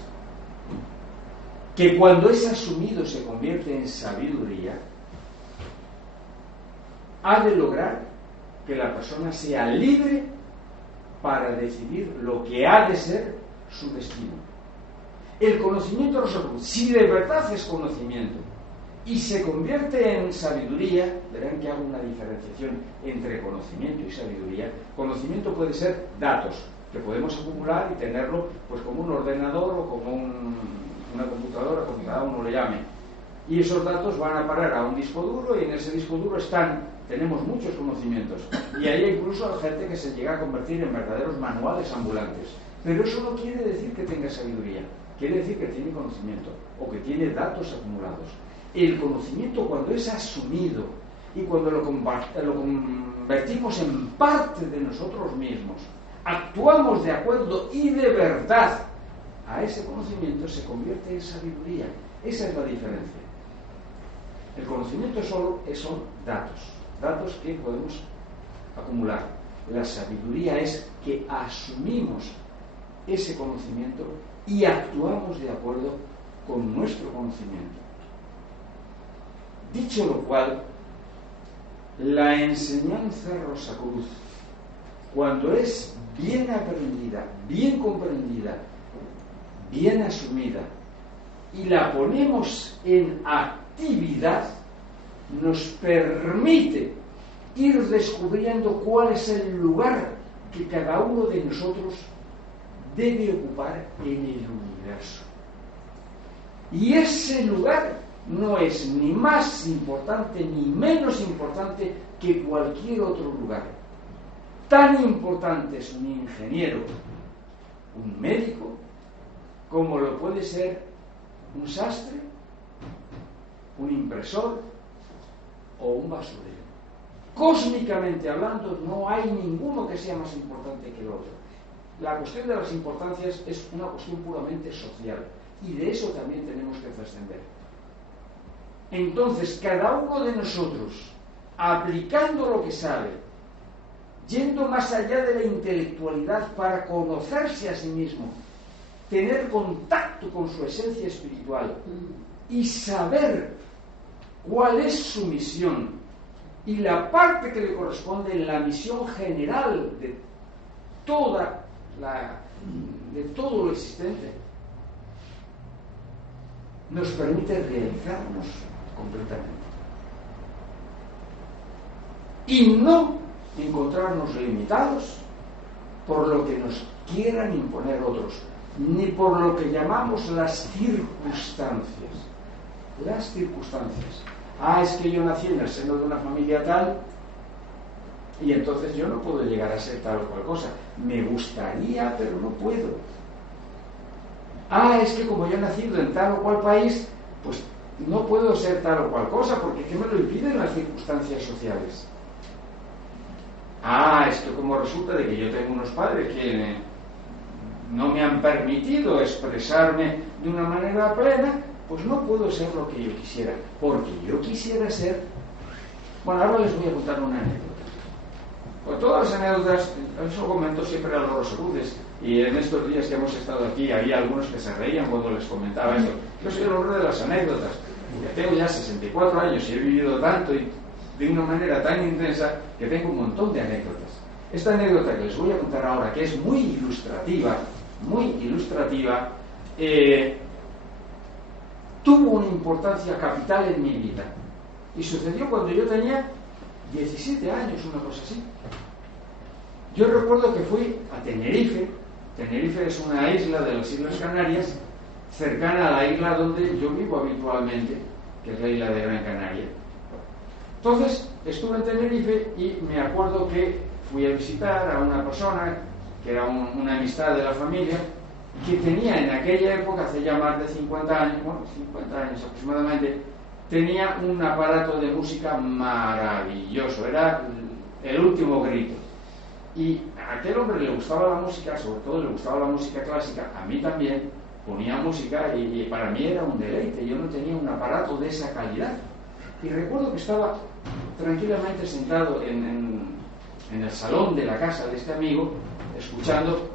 que cuando es asumido se convierte en sabiduría, ha de lograr que la persona sea libre para decidir lo que ha de ser su destino. El conocimiento no se produce. Si de verdad es conocimiento y se convierte en sabiduría, verán que hago una diferenciación entre conocimiento y sabiduría. Conocimiento puede ser datos que podemos acumular y tenerlo pues como un ordenador o como una computadora, como cada uno le llame. Y esos datos van a parar a un disco duro, y en ese disco duro tenemos muchos conocimientos. Y hay incluso gente que se llega a convertir en verdaderos manuales ambulantes. Pero eso no quiere decir que tenga sabiduría, quiere decir que tiene conocimiento o que tiene datos acumulados. El conocimiento, cuando es asumido y cuando lo convertimos en parte de nosotros mismos, actuamos de acuerdo y de verdad a ese conocimiento, se convierte en sabiduría. Esa es la diferencia. El conocimiento son datos que podemos acumular. La sabiduría es que asumimos ese conocimiento y actuamos de acuerdo con nuestro conocimiento. Dicho lo cual, la enseñanza Rosacruz, cuando es bien aprendida, bien comprendida, bien asumida, y la ponemos en actividad, nos permite ir descubriendo cuál es el lugar que cada uno de nosotros debe ocupar en el universo. Y ese lugar no es ni más importante ni menos importante que cualquier otro lugar. Tan importante es un ingeniero, un médico, como lo puede ser un sastre, un impresor o un basurero. Cósmicamente hablando, no hay ninguno que sea más importante que el otro. La cuestión de las importancias es una cuestión puramente social, y de eso también tenemos que trascender. Entonces, cada uno de nosotros, aplicando lo que sabe, yendo más allá de la intelectualidad para conocerse a sí mismo, tener contacto con su esencia espiritual y saber cuál es su misión y la parte que le corresponde en la misión general de todo lo existente, nos permite realizarnos completamente y no encontrarnos limitados por lo que nos quieran imponer otros, ni por lo que llamamos las circunstancias. Las circunstancias. Es que yo nací en el seno de una familia tal, y entonces yo no puedo llegar a ser tal o cual cosa. Me gustaría, pero no puedo. Es que como yo he nacido en tal o cual país, pues no puedo ser tal o cual cosa, porque ¿qué me lo impiden las circunstancias sociales? Es que como resulta de que yo tengo unos padres que no me han permitido expresarme de una manera plena, pues no puedo ser lo que yo quisiera, porque yo quisiera ser... Bueno, ahora les voy a contar una anécdota. Pues todas las anécdotas, eso comento siempre a los Roserudes, y en estos días que hemos estado aquí había algunos que se reían cuando les comentaba esto. Yo soy el hombre de las anécdotas, porque tengo ya 64 años y he vivido tanto y de una manera tan intensa que tengo un montón de anécdotas. Esta anécdota que les voy a contar ahora, que es muy ilustrativa, tuvo una importancia capital en mi vida. Y sucedió cuando yo tenía 17 años, una cosa así. Yo recuerdo que fui a Tenerife. Tenerife es una isla de las Islas Canarias, cercana a la isla donde yo vivo habitualmente, que es la isla de Gran Canaria. Entonces, estuve en Tenerife y me acuerdo que fui a visitar a una persona que era una amistad de la familia, que tenía en aquella época, hace ya más de 50 años, bueno, 50 años aproximadamente, tenía un aparato de música maravilloso, era el último grito. Y a aquel hombre le gustaba la música, sobre todo le gustaba la música clásica, a mí también, ponía música y para mí era un deleite, yo no tenía un aparato de esa calidad. Y recuerdo que estaba tranquilamente sentado en el salón de la casa de este amigo, escuchando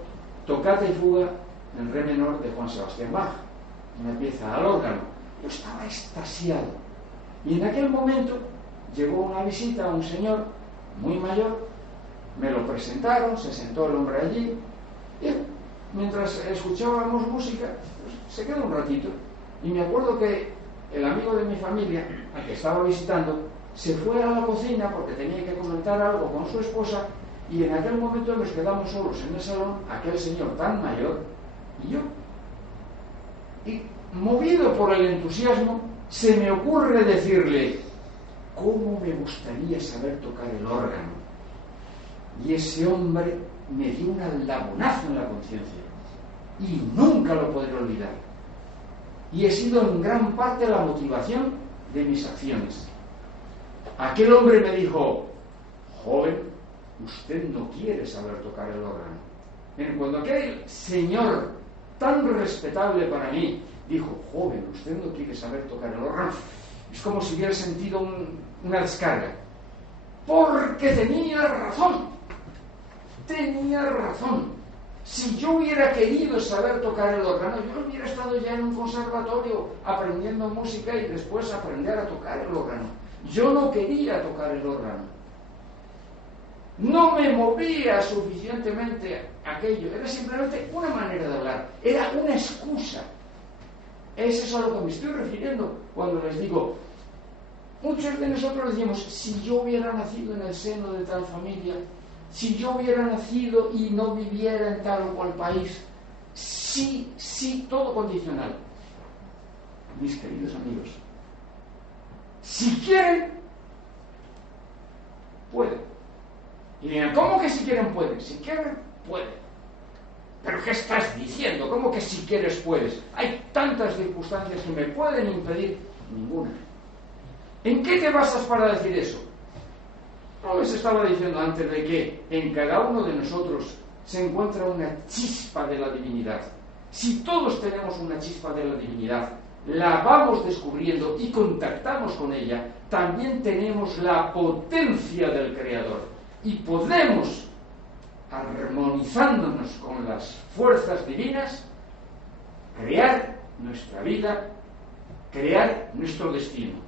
Tocata y Fuga en re menor de Juan Sebastián Bach, una pieza al órgano. Yo estaba extasiado. Y en aquel momento llegó una visita a un señor muy mayor, me lo presentaron, se sentó el hombre allí, y mientras escuchábamos música, pues, se quedó un ratito. Y me acuerdo que el amigo de mi familia, al que estaba visitando, se fue a la cocina porque tenía que comentar algo con su esposa, y en aquel momento nos quedamos solos en el salón, aquel señor tan mayor y yo. Y movido por el entusiasmo, se me ocurre decirle: ¿cómo me gustaría saber tocar el órgano? Y ese hombre me dio un aldabonazo en la conciencia y nunca lo podré olvidar. Y he sido en gran parte la motivación de mis acciones. Aquel hombre me dijo: joven, usted no quiere saber tocar el órgano. Miren, cuando aquel señor tan respetable para mí dijo: joven, usted no quiere saber tocar el órgano, es como si hubiera sentido una descarga. Porque tenía razón. Si yo hubiera querido saber tocar el órgano, yo hubiera estado ya en un conservatorio aprendiendo música y después aprender a tocar el órgano. Yo no quería tocar el órgano. No me movía suficientemente aquello. Era simplemente una manera de hablar. Era una excusa. Es eso a lo que me estoy refiriendo cuando les digo: muchos de nosotros decimos, si yo hubiera nacido en el seno de tal familia, si yo hubiera nacido y no viviera en tal o cual país, sí, todo condicional. Mis queridos amigos, si quieren, pueden. Y dirán: ¿cómo que si quieren pueden? Si quieren, pueden. ¿Pero qué estás diciendo? ¿Cómo que si quieres puedes? Hay tantas circunstancias que me pueden impedir. Ninguna. ¿En qué te basas para decir eso? No les estaba diciendo antes de que en cada uno de nosotros se encuentra una chispa de la divinidad. Si todos tenemos una chispa de la divinidad, la vamos descubriendo y contactamos con ella, también tenemos la potencia del Creador y podemos, armonizándonos con las fuerzas divinas, crear nuestra vida, crear nuestro destino.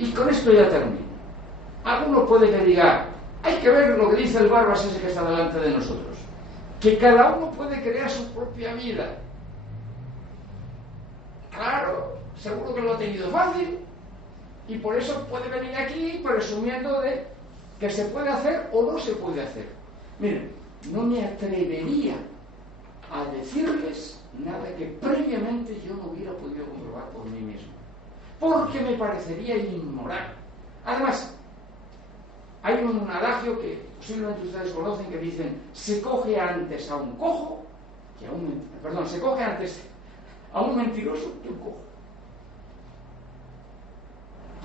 Y con esto ya termino. Alguno puede que diga: hay que ver lo que dice el Barbas ese que está delante de nosotros, que cada uno puede crear su propia vida. Claro, seguro que lo ha tenido fácil y por eso puede venir aquí presumiendo de que se puede hacer o no se puede hacer. Miren, no me atrevería a decirles nada que previamente yo no hubiera podido comprobar por mí mismo, porque me parecería inmoral. Además, hay un adagio que posiblemente ustedes conocen que dicen: se coge antes a un cojo que a un... Perdón, se coge antes a un mentiroso que un cojo.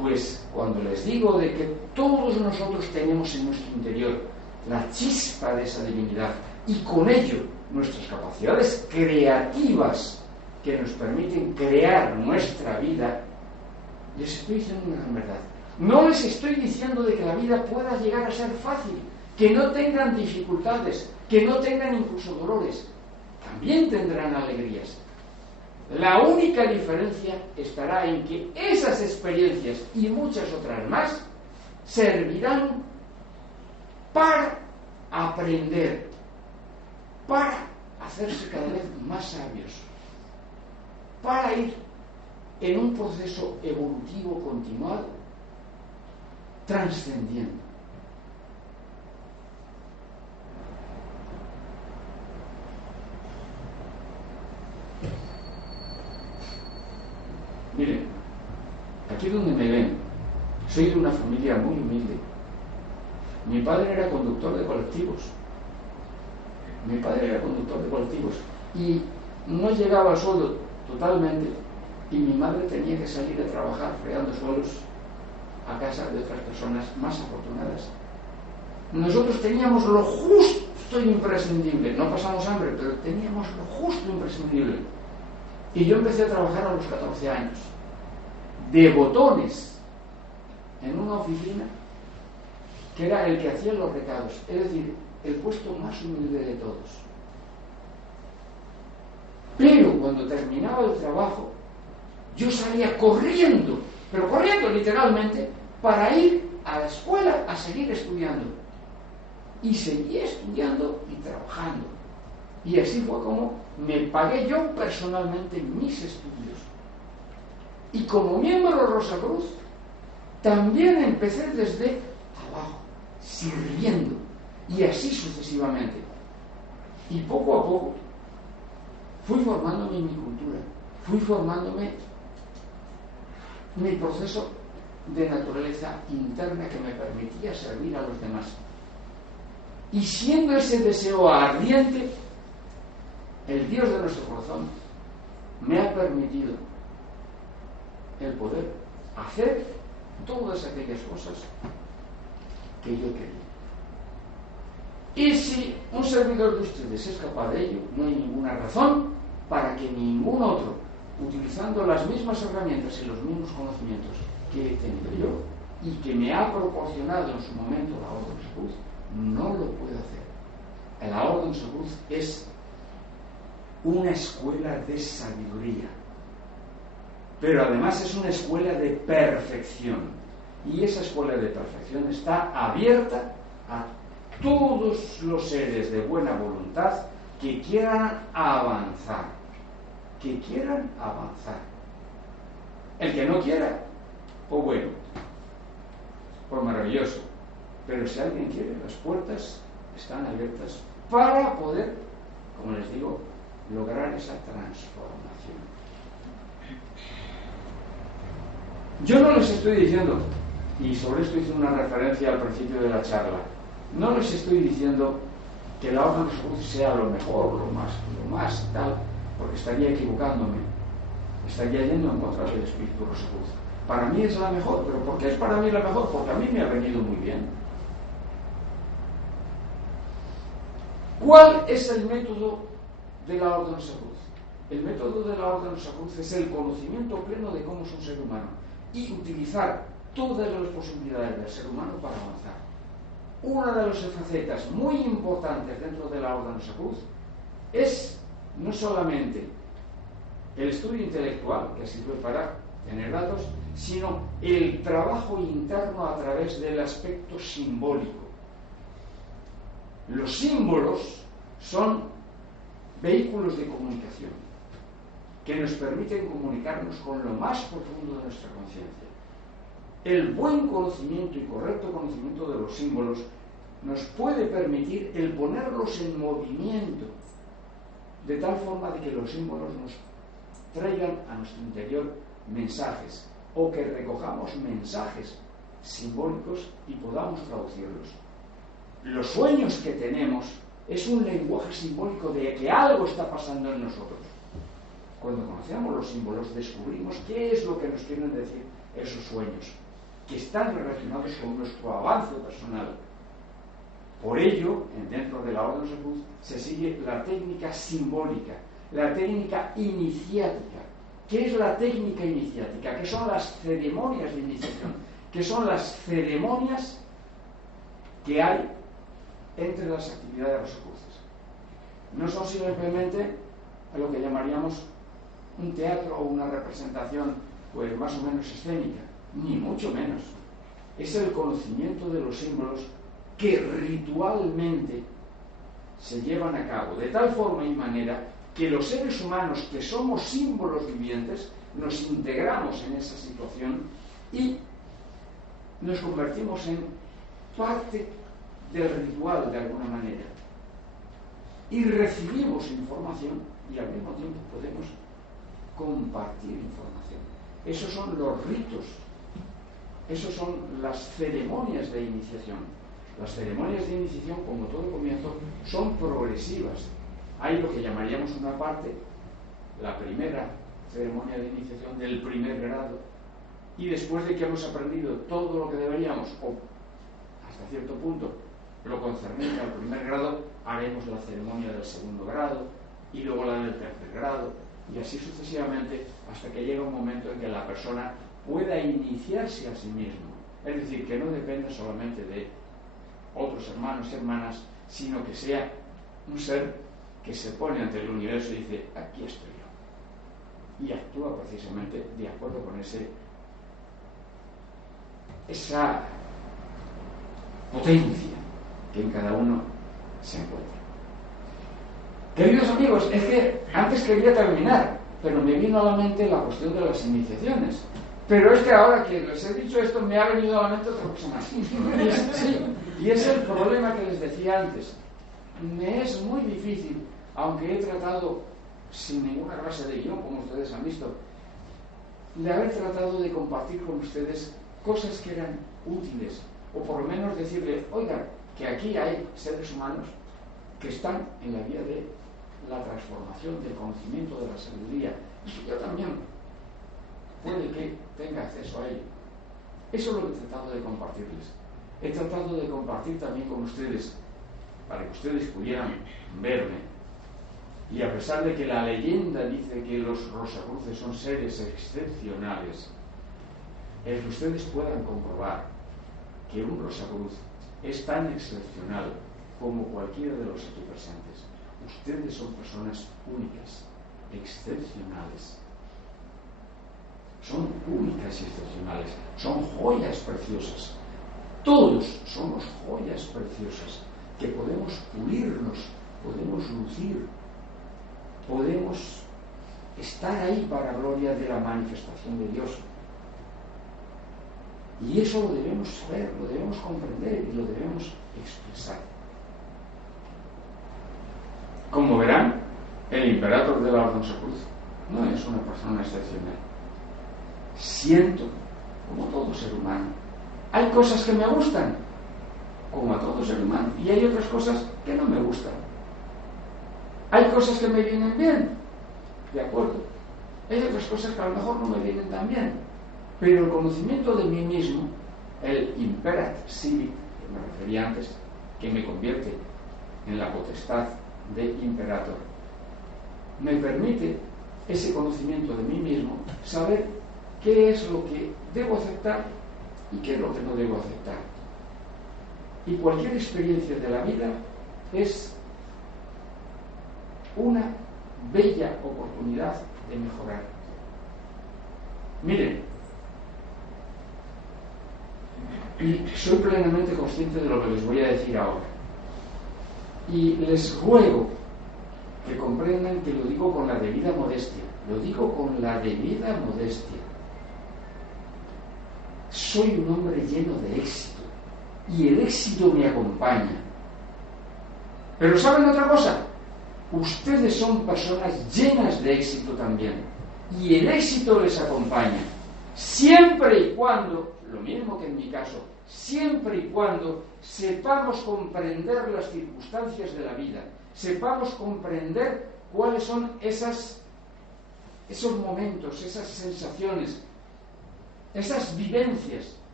Pues cuando les digo de que todos nosotros tenemos en nuestro interior la chispa de esa divinidad, y con ello nuestras capacidades creativas que nos permiten crear nuestra vida, les estoy diciendo una gran verdad. No les estoy diciendo de que la vida pueda llegar a ser fácil, que no tengan dificultades, que no tengan incluso dolores. También tendrán alegrías. La única diferencia estará en que esas experiencias y muchas otras más servirán para aprender, para hacerse cada vez más sabios, para ir en un proceso evolutivo continuado, trascendiendo. Miren, aquí donde me ven, soy de una familia muy humilde. Mi padre era conductor de colectivos. Y no llegaba al sueldo totalmente, y mi madre tenía que salir a trabajar fregando suelos a casa de otras personas más afortunadas. Nosotros teníamos lo justo e imprescindible. No pasamos hambre, pero teníamos lo justo e imprescindible. Y yo empecé a trabajar a los 14 años, de botones, en una oficina que era el que hacía los recados, es decir, el puesto más humilde de todos. Pero cuando terminaba el trabajo, yo salía corriendo, pero corriendo literalmente, para ir a la escuela a seguir estudiando. Y seguía estudiando y trabajando. Y así fue como me pagué yo personalmente mis estudios. Y como miembro de Rosacruz, también empecé desde abajo, sirviendo, y así sucesivamente. Y poco a poco fui formándome en mi cultura, fui formándome mi proceso de naturaleza interna que me permitía servir a los demás. Y siendo ese deseo ardiente, el Dios de nuestro corazón me ha permitido el poder hacer todas aquellas cosas que yo quería. Y si un servidor de ustedes es capaz de ello, no hay ninguna razón para que ningún otro, utilizando las mismas herramientas y los mismos conocimientos que he tenido yo y que me ha proporcionado en su momento la Orden de Cruz, no lo puede hacer. La Orden de Cruz es una escuela de sabiduría, pero además es una escuela de perfección, y esa escuela de perfección está abierta a todos los seres de buena voluntad que quieran avanzar, El que no quiera, pues bueno, pues maravilloso, pero si alguien quiere, las puertas están abiertas para poder, como les digo, lograr esa transformación. Yo no les estoy diciendo, y sobre esto hice una referencia al principio de la charla, no les estoy diciendo que la Orden de Cruz sea lo mejor, lo más tal, porque estaría equivocándome, estaría yendo en contra del Espíritu Rosacruz. Para mí es la mejor, pero ¿por qué es para mí la mejor? Porque a mí me ha venido muy bien. ¿Cuál es el método de la Orden de Rosacruz? El método de la Orden de Rosacruz es el conocimiento pleno de cómo es un ser humano y utilizar todas las posibilidades del ser humano para avanzar. Una de las facetas muy importantes dentro de la Orden de Rosacruz es no solamente el estudio intelectual, que sirve para tener datos, sino el trabajo interno a través del aspecto simbólico. Los símbolos son vehículos de comunicación que nos permiten comunicarnos con lo más profundo de nuestra conciencia. El buen conocimiento y correcto conocimiento de los símbolos nos puede permitir el ponerlos en movimiento, de tal forma de que los símbolos nos traigan a nuestro interior mensajes, o que recojamos mensajes simbólicos y podamos traducirlos. Los sueños que tenemos es un lenguaje simbólico de que algo está pasando en nosotros. Cuando conocemos los símbolos, descubrimos qué es lo que nos quieren decir esos sueños, que están relacionados con nuestro avance personal. Por ello, dentro de la Orden de la Cruz, se sigue la técnica simbólica, la técnica iniciática. ¿Qué es la técnica iniciática? ¿Qué son las ceremonias de iniciación? ¿Qué son las ceremonias que hay entre las actividades rosacruces? No son simplemente lo que llamaríamos un teatro o una representación pues más o menos escénica, ni mucho menos. Es el conocimiento de los símbolos que ritualmente se llevan a cabo de tal forma y manera que los seres humanos, que somos símbolos vivientes, nos integramos en esa situación y nos convertimos en parte del ritual de alguna manera. Y recibimos información y al mismo tiempo podemos compartir información. Esos son los ritos, esos son las ceremonias de iniciación. Las ceremonias de iniciación, como todo comienzo, son progresivas. Hay lo que llamaríamos una parte, la primera ceremonia de iniciación del primer grado, y después de que hemos aprendido todo lo que deberíamos, o hasta cierto punto lo concerniente al primer grado, haremos la ceremonia del segundo grado, y luego la del tercer grado, y así sucesivamente, hasta que llega un momento en que la persona pueda iniciarse a sí mismo. Es decir, que no dependa solamente de otros hermanos y hermanas, sino que sea un ser que se pone ante el universo y dice, aquí estoy yo, y actúa precisamente de acuerdo con esa potencia que en cada uno se encuentra. Queridos amigos, es que antes quería terminar, pero me vino a la mente la cuestión de las iniciaciones. Pero es que ahora que les he dicho esto, me ha venido a la mente otra cosa más. Y es el problema que les decía antes. Me es muy difícil, aunque he tratado sin ninguna clase de guión, como ustedes han visto, de haber tratado de compartir con ustedes cosas que eran útiles, o por lo menos decirle, oigan, que aquí hay seres humanos que están en la vía de la transformación, del conocimiento, de la sabiduría, y que yo también puede que tenga acceso a ello. Eso es lo que he tratado de compartirles. He tratado de compartir también con ustedes, para que ustedes pudieran verme, y a pesar de que la leyenda dice que los rosacruces son seres excepcionales, el que ustedes puedan comprobar que un rosacruz es tan excepcional como cualquiera de los aquí presentes. Ustedes son personas únicas, excepcionales. Son únicas y excepcionales. Son joyas preciosas. Todos somos joyas preciosas que podemos pulirnos, podemos lucir, podemos estar ahí para gloria de la manifestación de Dios. Y eso lo debemos saber, lo debemos comprender y lo debemos expresar. Como verán, el imperator de la Orden Sacruz no es una persona excepcional. Siento, como todo ser humano, hay cosas que me gustan, como a todo ser humano, y hay otras cosas que no me gustan. Hay cosas que me vienen bien, de acuerdo. Hay otras cosas que a lo mejor no me vienen tan bien. Pero el conocimiento de mí mismo, el imperat civic, que me refería antes, que me convierte en la potestad de imperator, me permite ese conocimiento de mí mismo, saber qué es lo que debo aceptar y qué es lo que no debo aceptar. Y cualquier experiencia de la vida es una bella oportunidad de mejorar. Miren, y soy plenamente consciente de lo que les voy a decir ahora. Y les ruego que comprendan que lo digo con la debida modestia. Lo digo con la debida modestia. Soy un hombre lleno de éxito. Y el éxito me acompaña. Pero ¿saben otra cosa? Ustedes son personas llenas de éxito también. Y el éxito les acompaña. Siempre y cuando, lo mismo que en mi caso, siempre y cuando sepamos comprender las circunstancias de la vida, sepamos comprender cuáles son esos momentos, esas sensaciones, esas vivencias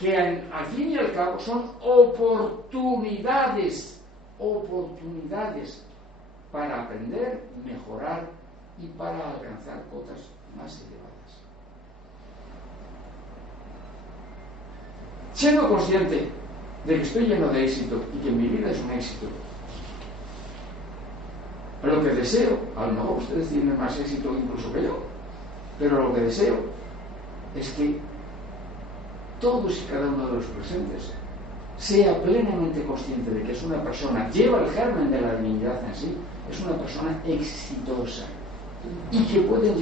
que al fin y al cabo son oportunidades para aprender, mejorar y para alcanzar cotas más elevadas. Siendo consciente de que estoy lleno de éxito y que mi vida es un éxito, lo que deseo, a lo mejor ustedes tienen más éxito incluso que yo, pero lo que deseo es que todos y cada uno de los presentes sea plenamente consciente de que es una persona, lleva el germen de la divinidad en sí, es una persona exitosa y que podemos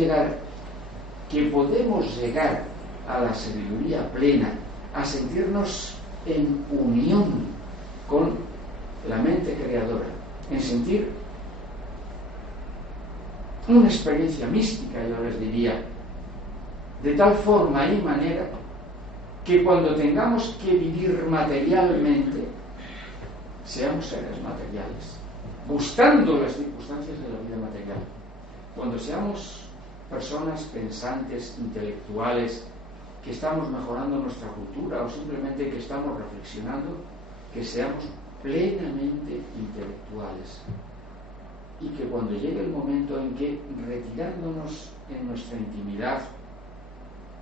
llegar a la sabiduría plena, a sentirnos en unión con la mente creadora, en sentir una experiencia mística, yo les diría, de tal forma y manera que cuando tengamos que vivir materialmente, seamos seres materiales, buscando las circunstancias de la vida material. Cuando seamos personas pensantes, intelectuales, que estamos mejorando nuestra cultura o simplemente que estamos reflexionando, que seamos plenamente intelectuales. Y que cuando llegue el momento en que, retirándonos en nuestra intimidad,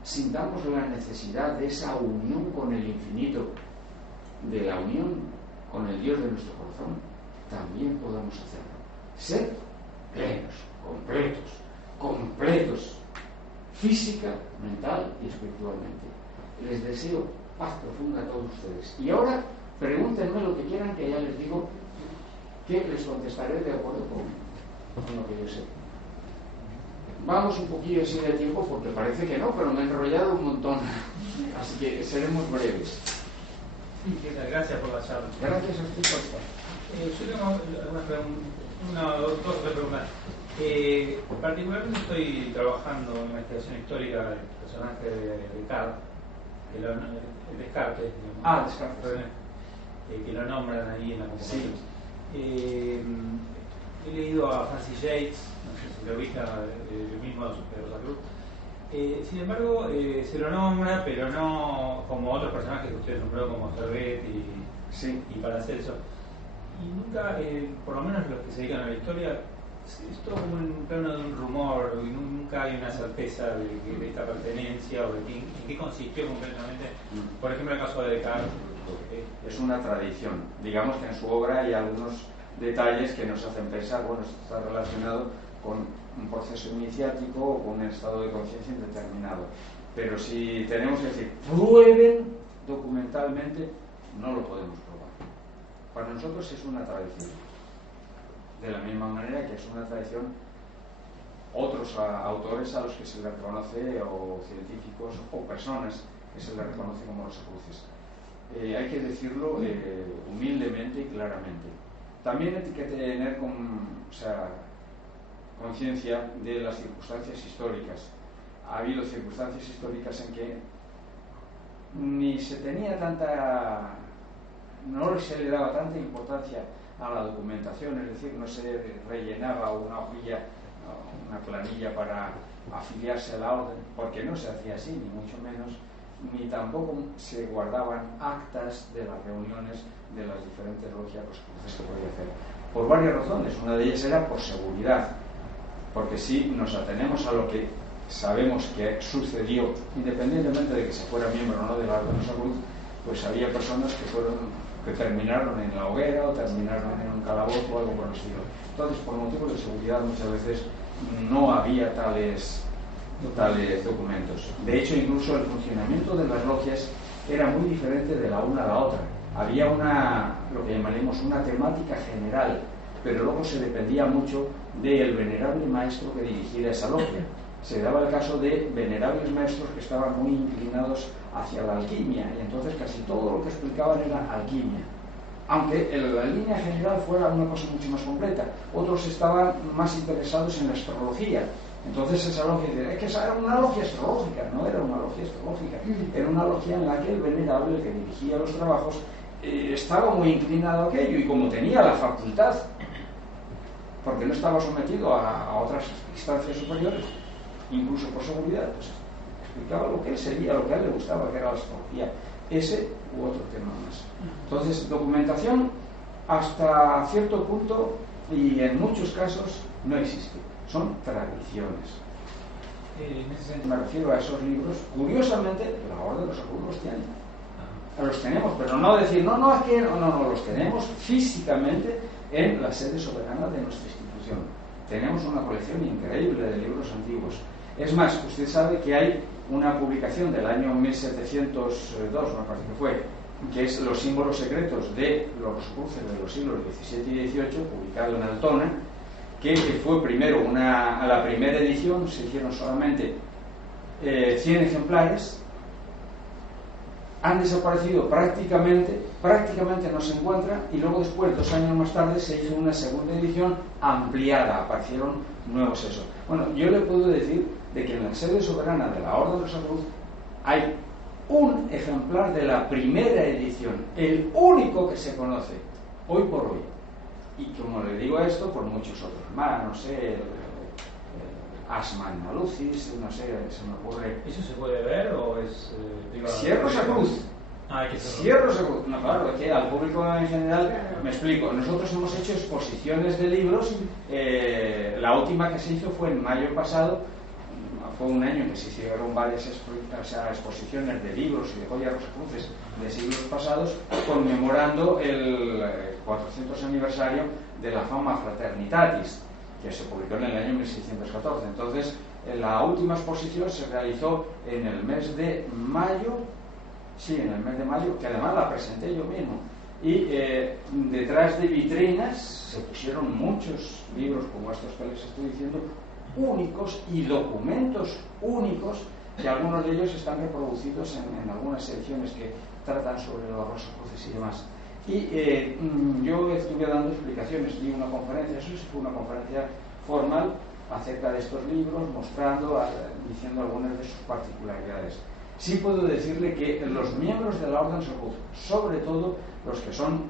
sintamos la necesidad de esa unión con el infinito, de la unión con el Dios de nuestro corazón, también podamos hacerlo. Ser plenos, completos, física, mental y espiritualmente. Les deseo paz profunda a todos ustedes. Y ahora pregúntenme lo que quieran, que ya les digo que les contestaré de acuerdo con lo que yo sé. Vamos un poquillo así de tiempo porque parece que no, pero me he enrollado un montón. Así que seremos breves. Gracias por la charla. Gracias a usted por estar. Yo tengo dos o tres preguntas. Particularmente estoy trabajando en investigación histórica del personaje de Descartes, Descartes. Descartes. Que lo nombran ahí en la conversación. Sí. He leído a Francis Yates, no sé si lo ubica, el mismo de Rosa Cruz. Sin embargo, se lo nombra, pero no como otros personajes que usted nombró, como Servet y Paracelso. Y nunca, por lo menos los que se dedican a la historia, es todo como en un plano de un rumor, y nunca hay una certeza de esta pertenencia o de en qué consistió completamente. Por ejemplo, el caso de Descartes. Es una tradición. Digamos que en su obra hay algunos detalles que nos hacen pensar, bueno, esto está relacionado con un proceso iniciático o con un estado de conciencia indeterminado. Pero si tenemos que decir, prueben documentalmente, no lo podemos probar. Para nosotros es una tradición. De la misma manera que es una tradición otros autores a los que se les reconoce, o científicos, o personas que se les reconoce como los cruces. Hay que decirlo humildemente y claramente. También hay que tener conciencia de las circunstancias históricas. Ha habido circunstancias históricas en que ni se tenía no se le daba tanta importancia a la documentación, es decir, no se rellenaba una hojilla, una planilla para afiliarse a la orden, porque no se hacía así, ni mucho menos, ni tampoco se guardaban actas de las reuniones de las diferentes logias que se podía hacer. Por varias razones. Una de ellas era por seguridad, porque si nos atenemos a lo que sabemos que sucedió, independientemente de que se fuera miembro o no de la Orden de Salud, pues había personas que terminaron en la hoguera o terminaron en un calabozo o algo por el estilo. Entonces, por motivos de seguridad, muchas veces no había tales documentos. De hecho, incluso el funcionamiento de las logias era muy diferente de la una a la otra. Había lo que llamaremos una temática general, pero luego se dependía mucho del venerable maestro que dirigiera esa logia. Se daba el caso de venerables maestros que estaban muy inclinados hacia la alquimia, y entonces casi todo lo que explicaban era alquimia, aunque la línea general fuera una cosa mucho más completa. Otros estaban más interesados en la astrología. Entonces esa logia es que era una logia astrológica. No era una logia astrológica, era una logia en la que el venerable, el que dirigía los trabajos, estaba muy inclinado a aquello, y como tenía la facultad, porque no estaba sometido a otras instancias superiores, incluso por seguridad, pues explicaba lo que él seguía, lo que a él le gustaba, que era la astrología. Ese u otro tema más. Entonces, documentación hasta cierto punto y en muchos casos no existe. Son tradiciones. En ese sentido. Me refiero a esos libros. Curiosamente, la Orden de los Agudos los tiene. Los tenemos, pero no decir, no, es que no, los tenemos físicamente en la sede soberana de nuestra institución. Tenemos una colección increíble de libros antiguos. Es más, usted sabe que hay una publicación del año 1702, me parece que fue, que es Los símbolos secretos de los cruces de los siglos XVII y XVIII, publicado en Altona, que fue primero a la primera edición se hicieron solamente 100 ejemplares. Han desaparecido prácticamente no se encuentran, y luego después, 2 años más tarde, se hizo una segunda edición ampliada, aparecieron nuevos esos. Bueno, yo le puedo decir de que en la sede soberana de la Orden de la Cruz hay un ejemplar de la primera edición, el único que se conoce hoy por hoy. Y como le digo esto, por muchos otros más, no sé, Asman Malucis, no sé, se me ocurre. ¿Eso se puede ver o es Cierros a Cruz. Hay que Cierros a Cruz. No, claro, es que al público en general, me explico, nosotros hemos hecho exposiciones de libros, la última que se hizo fue en mayo pasado, fue un año en que se hicieron varias exposiciones de libros y de joyas rosacruces de siglos pasados, conmemorando el 400 aniversario de la Fama Fraternitatis, que se publicó en el año 1614. Entonces, la última exposición se realizó en el mes de mayo, que además la presenté yo mismo. Y detrás de vitrinas se pusieron muchos libros como estos que les estoy diciendo, únicos, y documentos únicos, que algunos de ellos están reproducidos en algunas secciones que tratan sobre los rosacruces y demás. Y yo estuve dando explicaciones, di una conferencia, eso sí fue una conferencia formal acerca de estos libros, mostrando, diciendo algunas de sus particularidades. Sí puedo decirle que los miembros de la Orden de Cruz, sobre todo los que son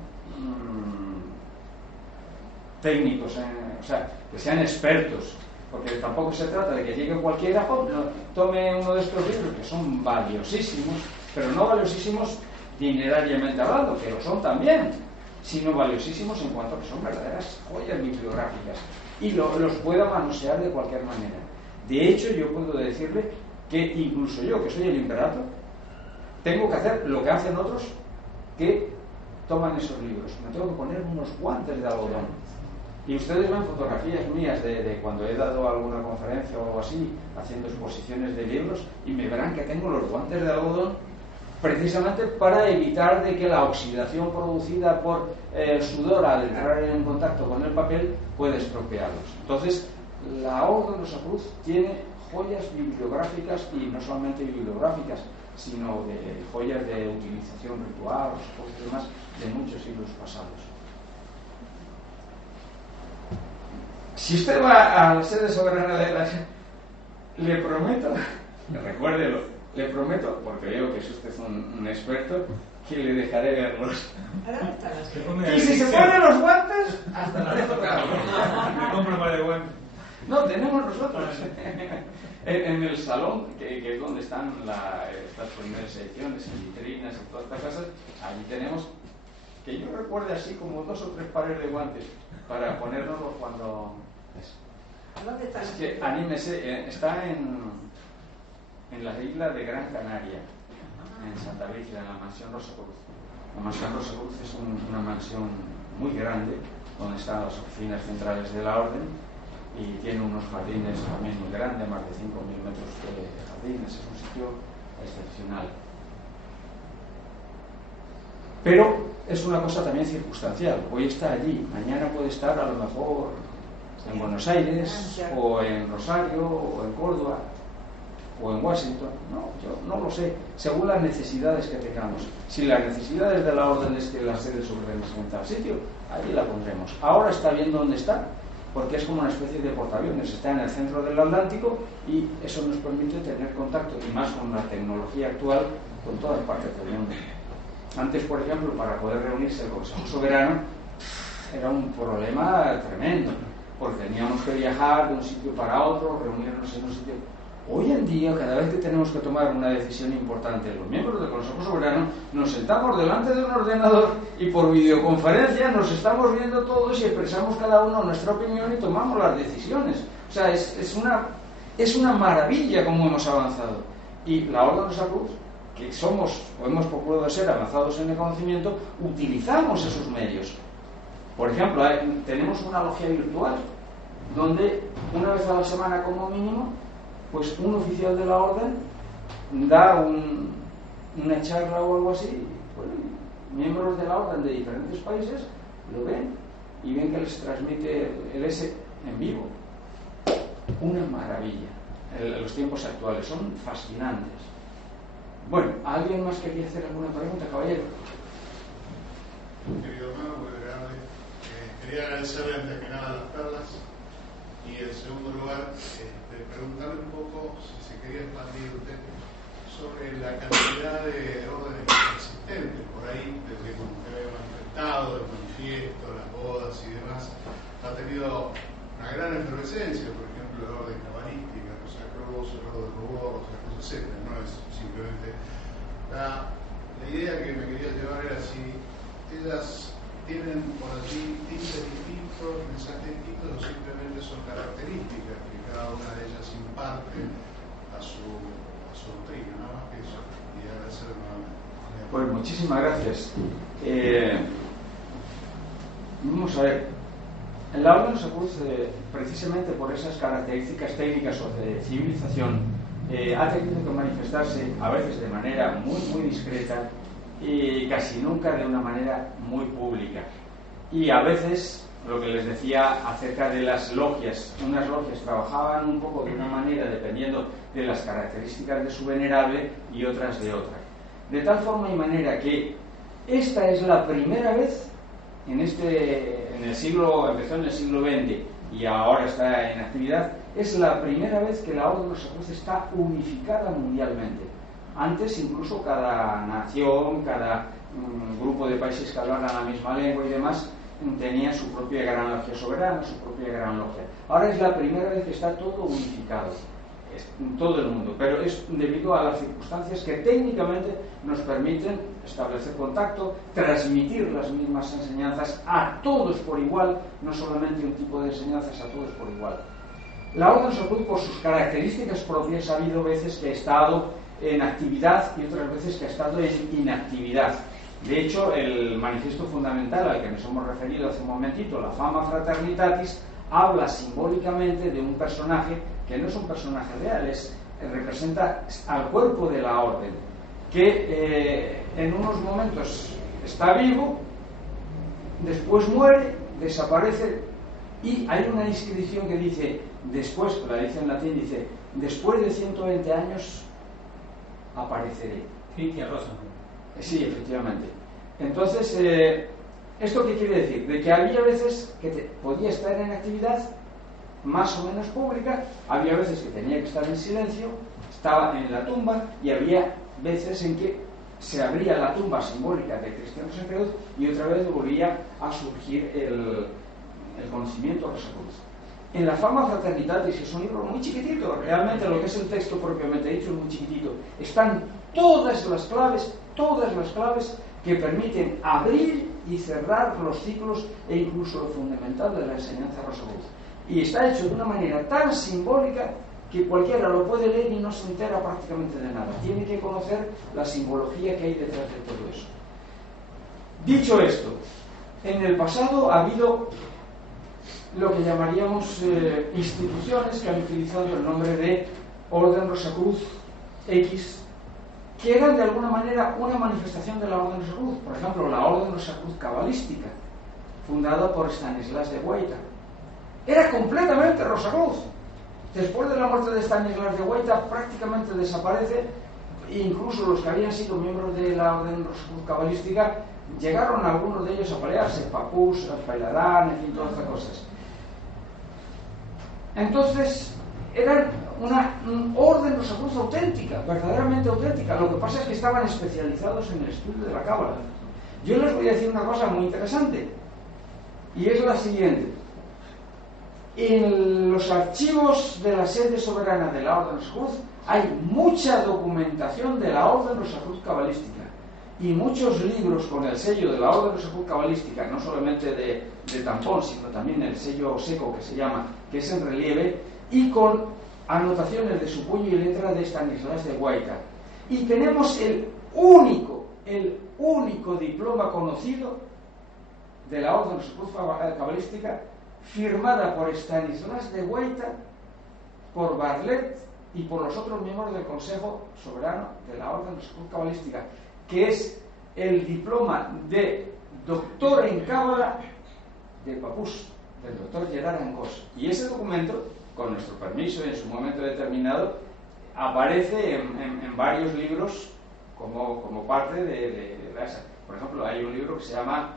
técnicos, o sea, que sean expertos, porque tampoco se trata de que llegue cualquiera, tome uno de estos libros que son valiosísimos, pero no valiosísimos dinerariamente hablando, que lo son también, sino valiosísimos en cuanto a que son verdaderas joyas bibliográficas y los pueda manosear de cualquier manera. De hecho, yo puedo decirle que incluso yo, que soy el imperator, tengo que hacer lo que hacen otros que toman esos libros. Me tengo que poner unos guantes de algodón. Y ustedes ven fotografías mías de cuando he dado alguna conferencia o algo así, haciendo exposiciones de libros, y me verán que tengo los guantes de algodón precisamente para evitar de que la oxidación producida por el sudor al entrar en contacto con el papel puede estropearlos. Entonces, la Orden de la Cruz tiene joyas bibliográficas, y no solamente bibliográficas, sino de joyas de utilización ritual, o demás, de muchos siglos pasados. Si usted va a la sede soberana de la... Le prometo, recuérdelo, le prometo, porque veo que es usted un experto, que le dejaré verlos. Y si se ponen los guantes, hasta la dejo tocarlos. Me compro un par de guantes. No, tenemos nosotros. En el salón, que es donde están estas primeras secciones, vitrinas y todas estas cosas, allí tenemos, que yo recuerde así como 2 o 3 pares de guantes para ponérnoslos cuando... ¿Dónde está? Es que, anímese, está en la isla de Gran Canaria, en Santa Brígida, en la mansión Rosacruz. La mansión Rosacruz es una mansión muy grande, donde están las oficinas centrales de la Orden, y tiene unos jardines también muy grandes, más de 5.000 metros de jardines. Es un sitio excepcional. Pero es una cosa también circunstancial. Hoy está allí, mañana puede estar a lo mejor en Buenos Aires, o en Rosario, o en Córdoba, o en Washington. No, yo no lo sé, según las necesidades que tengamos. Si las necesidades de la Orden es que la sede soberana en tal sitio, allí la pondremos. Ahora está bien dónde está, porque es como una especie de portaaviones, está en el centro del Atlántico, y eso nos permite tener contacto, y más con la tecnología actual, con todas partes del mundo. Antes, por ejemplo, para poder reunirse el Consejo Soberano era un problema tremendo, porque teníamos que viajar de un sitio para otro, reunirnos en un sitio. Hoy en día, cada vez que tenemos que tomar una decisión importante, los miembros del Consejo Soberano nos sentamos delante de un ordenador y por videoconferencia nos estamos viendo todos y expresamos cada uno nuestra opinión y tomamos las decisiones. O sea, es una maravilla cómo hemos avanzado. Y la Orden de Rosa Cruz, que somos o hemos procurado ser avanzados en el conocimiento, utilizamos esos medios. Por ejemplo, tenemos una logia virtual donde una vez a la semana como mínimo, pues un oficial de la orden da una charla o algo así. Bueno, miembros de la orden de diferentes países lo ven y ven que les transmite el S en vivo. Una maravilla. Los tiempos actuales son fascinantes. Bueno, ¿alguien más quería hacer alguna pregunta, caballero? Querido hermano, muy grande. Quería agradecerle antes que nada las perlas y en segundo lugar preguntarle un poco si se quería expandir usted sobre la cantidad de órdenes existentes por ahí, desde como usted había manifestado, el manifiesto, las bodas y demás, ha tenido una gran efervescencia, por ejemplo, la orden cabalística, Rosa Cruz, el orden de Rubor, Rosa Cruz, etc. No es simplemente la idea que me quería llevar era si ellas tienen por allí tintes distintos, mensajes distintos, o simplemente son características que cada una de ellas imparte a su doctrina, nada más que eso. Y agradecer nuevamente. Pues muchísimas gracias. Vamos a ver. En la Orden de Rosa Cruz, precisamente por esas características técnicas o de civilización, ha tenido que manifestarse a veces de manera muy discreta y casi nunca de una manera muy pública. Y a veces, lo que les decía acerca de las logias, unas logias trabajaban un poco de una manera dependiendo de las características de su venerable y otras de otra. De tal forma y manera que esta es la primera vez empezó en el siglo XX y ahora está en actividad, es la primera vez que la Orden de Rosa Cruz está unificada mundialmente. Antes incluso cada nación, cada grupo de países que hablaran la misma lengua y demás tenía su propia gran logia soberana, su propia gran logia. Ahora es la primera vez que está todo unificado en todo el mundo, pero es debido a las circunstancias que técnicamente nos permiten establecer contacto, transmitir las mismas enseñanzas a todos por igual, no solamente un tipo de enseñanzas, a todos por igual. La Orden de Rosa Cruz, por sus características propias, ha habido veces que ha estado en actividad y otras veces que ha estado en inactividad. De hecho, el manifiesto fundamental al que nos hemos referido hace un momentito, la Fama Fraternitatis, habla simbólicamente de un personaje que no es un personaje real, representa al cuerpo de la orden, que en unos momentos está vivo, después muere, desaparece, y hay una inscripción que dice, después, la dice en latín, dice, después de 120 años apareceré. Cristian Rosa. Sí, efectivamente. Entonces, ¿esto qué quiere decir? De que había veces que podía estar en actividad más o menos pública, había veces que tenía que estar en silencio, estaba en la tumba, y había veces en que se abría la tumba simbólica de Cristiano Rosa Cruz y otra vez volvía a surgir el conocimiento de Rosa Cruz. En la Fama Fraternitatis, que es un libro muy chiquitito, realmente lo que es el texto propiamente dicho es muy chiquitito, están todas las claves que permiten abrir y cerrar los ciclos e incluso lo fundamental de la enseñanza Rosa Cruz. Y está hecho de una manera tan simbólica que cualquiera lo puede leer y no se entera prácticamente de nada. Tiene que conocer la simbología que hay detrás de todo eso. Dicho esto, en el pasado ha habido lo que llamaríamos instituciones que han utilizado el nombre de Orden Rosa Cruz X, que eran de alguna manera una manifestación de la Orden Rosa Cruz. Por ejemplo, la Orden Rosa Cruz Cabalística, fundada por Stanislas de Guaita, era completamente Rosa Cruz. Después de la muerte de Stanislas de Guaita prácticamente desaparece, e incluso los que habían sido miembros de la Orden Rosa Cruz Cabalística llegaron algunos de ellos a pelearse, Papús, Pailadán, en fin, todas estas cosas. Entonces, eran una orden Rosa Cruz auténtica, verdaderamente auténtica. Lo que pasa es que estaban especializados en el estudio de la Cábala. Yo les voy a decir una cosa muy interesante, y es la siguiente. En los archivos de la sede soberana de la Orden Rosacruz hay mucha documentación de la Orden Rosacruz cabalística y muchos libros con el sello de la Orden Rosacruz cabalística, no solamente de tampón, sino también el sello seco que se llama, que es en relieve, y con anotaciones de su puño y letra de Stanislas de Guaita. Y tenemos el único diploma conocido de la Orden Rosacruz cabalística, firmada por Stanislas de Guaita, por Barlet y por los otros miembros del Consejo Soberano de la Orden Rosacruz cabalística, que es el diploma de doctor en Cábala de Papús, del doctor Gerard Angos. Y ese documento, con nuestro permiso y en su momento determinado, aparece en varios libros como parte de esa. Por ejemplo, hay un libro que se llama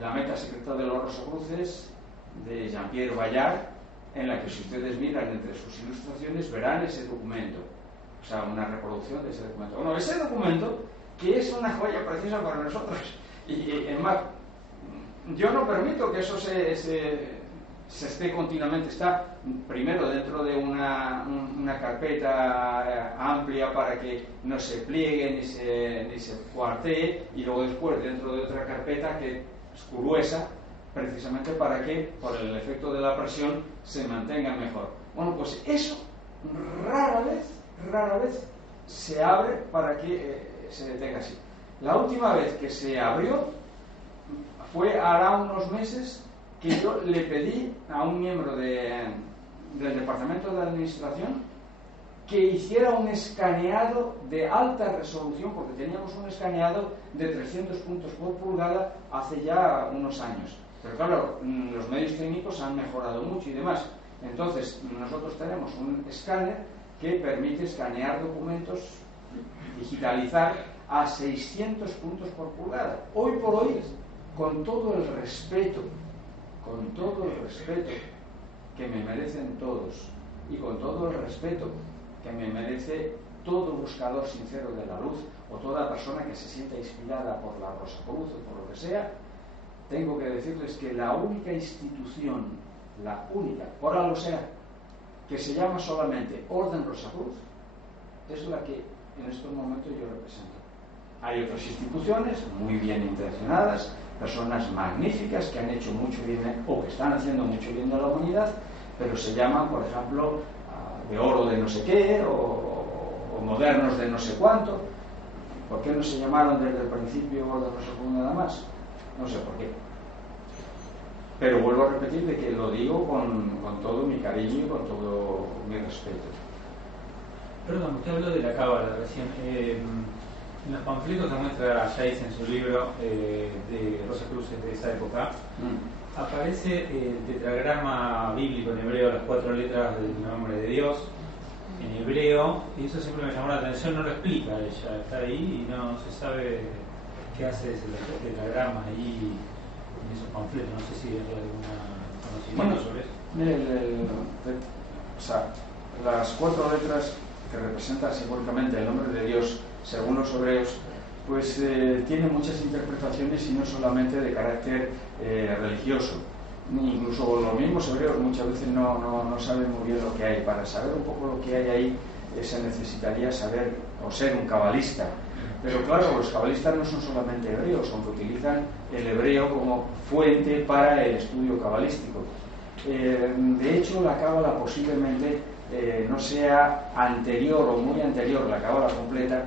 La meta secreta de los Rosacruces, de Jean-Pierre Bayard, en la que, si ustedes miran entre sus ilustraciones, verán ese documento, o sea, una reproducción de ese documento. Bueno, ese documento, que es una joya preciosa para nosotros, y en más, yo no permito que eso se esté continuamente, está primero dentro de una carpeta amplia para que no se pliegue ni se cuartee, y luego después dentro de otra carpeta que es gruesa, precisamente para que, por el efecto de la presión, se mantenga mejor. Bueno, pues eso rara vez se abre para que se detenga así. La última vez que se abrió fue hará unos meses, que yo le pedí a un miembro del Departamento de Administración que hiciera un escaneado de alta resolución, porque teníamos un escaneado de 300 puntos por pulgada hace ya unos años. Pero claro, los medios técnicos han mejorado mucho y demás. Entonces, nosotros tenemos un escáner que permite escanear documentos, digitalizar a 600 puntos por pulgada. Hoy por hoy, con todo el respeto que me merecen todos, y con todo el respeto que me merece todo buscador sincero de la luz, o toda persona que se sienta inspirada por la Rosacruz o por lo que sea, tengo que decirles que la única institución, la única, por algo sea, que se llama solamente Orden Rosacruz, es la que en estos momentos yo represento. Hay otras instituciones muy bien intencionadas, personas magníficas que han hecho mucho bien o que están haciendo mucho bien a la humanidad, pero se llaman, por ejemplo, de oro de no sé qué o modernos de no sé cuánto. ¿Por qué no se llamaron desde el principio Orden Rosacruz nada más? No sé por qué. Pero vuelvo a repetir de que lo digo con todo mi cariño y con todo mi respeto. Perdón, usted habló de la cábala recién. En los panfletos que muestra Yates en su libro de Rosacruces de esa época, aparece el tetragrama bíblico en hebreo, las 4 letras del nombre de Dios en hebreo, y eso siempre me llamó la atención. No lo explica ella, está ahí y no se sabe qué hace ese tetragrama ahí en esos panfletos. No sé si hay algún conocimiento sobre eso. O sea, las 4 letras que representan simbólicamente el nombre de Dios según los hebreos, pues tienen muchas interpretaciones y no solamente de carácter religioso. Incluso los mismos hebreos muchas veces no saben muy bien lo que hay. Para saber un poco lo que hay ahí se necesitaría saber o ser un cabalista. Pero claro, los cabalistas no son solamente hebreos, aunque utilizan el hebreo como fuente para el estudio cabalístico. De hecho, la cábala posiblemente no sea anterior o muy anterior, la cábala completa,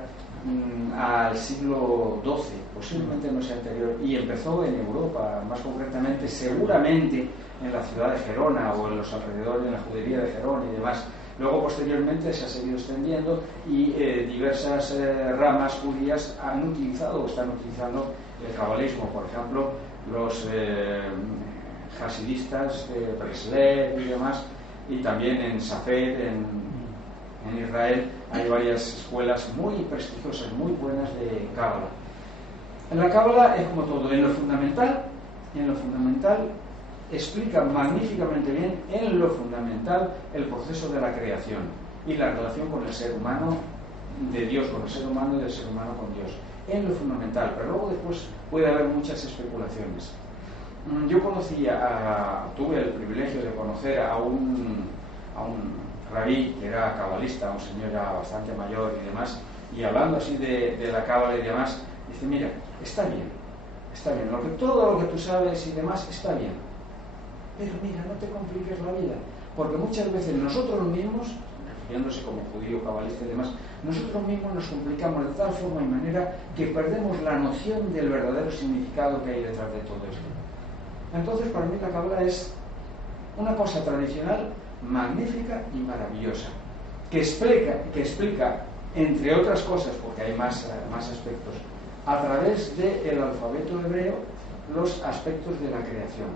al siglo XII, posiblemente no sea anterior, y empezó en Europa, más concretamente seguramente en la ciudad de Gerona o en los alrededores de la judería de Gerona y demás. Luego posteriormente se ha seguido extendiendo y diversas ramas judías han utilizado o están utilizando el cabalismo. Por ejemplo, los hasidistas de Breslev y demás, y también en Safed, en Israel, hay varias escuelas muy prestigiosas, muy buenas de cábala. En la cábala es como todo, en lo fundamental explica magníficamente bien en lo fundamental el proceso de la creación y la relación con el ser humano, de Dios con el ser humano y del ser humano con Dios, en lo fundamental. Pero luego después puede haber muchas especulaciones. Yo tuve el privilegio de conocer a un rabí que era cabalista, un señor ya bastante mayor y demás, y hablando así de la cábala y demás, dice, mira, está bien, todo lo que tú sabes y demás está bien, pero mira, no te compliques la vida, porque muchas veces nosotros mismos, refiriéndose como judío, cabalista y demás, nosotros mismos nos complicamos de tal forma y manera que perdemos la noción del verdadero significado que hay detrás de todo esto. Entonces, para mí la cábala es una cosa tradicional magnífica y maravillosa, que explica, entre otras cosas, porque hay más aspectos, a través del alfabeto hebreo, los aspectos de la creación.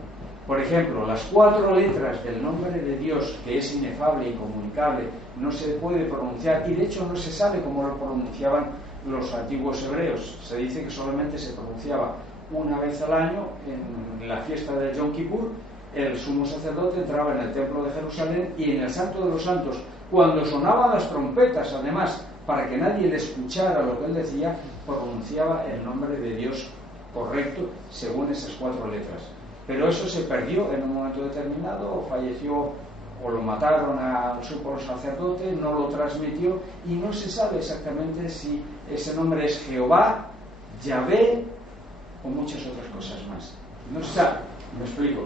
Por ejemplo, las 4 letras del nombre de Dios, que es inefable, incomunicable, no se puede pronunciar, y de hecho no se sabe cómo lo pronunciaban los antiguos hebreos. Se dice que solamente se pronunciaba una vez al año en la fiesta de Yom Kippur. El sumo sacerdote entraba en el templo de Jerusalén y en el Santo de los Santos, cuando sonaban las trompetas, además, para que nadie le escuchara lo que él decía, pronunciaba el nombre de Dios correcto según esas 4 letras. Pero eso se perdió en un momento determinado, falleció o lo mataron al sumo sacerdote, no lo transmitió y no se sabe exactamente si ese nombre es Jehová, Yahvé o muchas otras cosas más. No se sabe, me explico.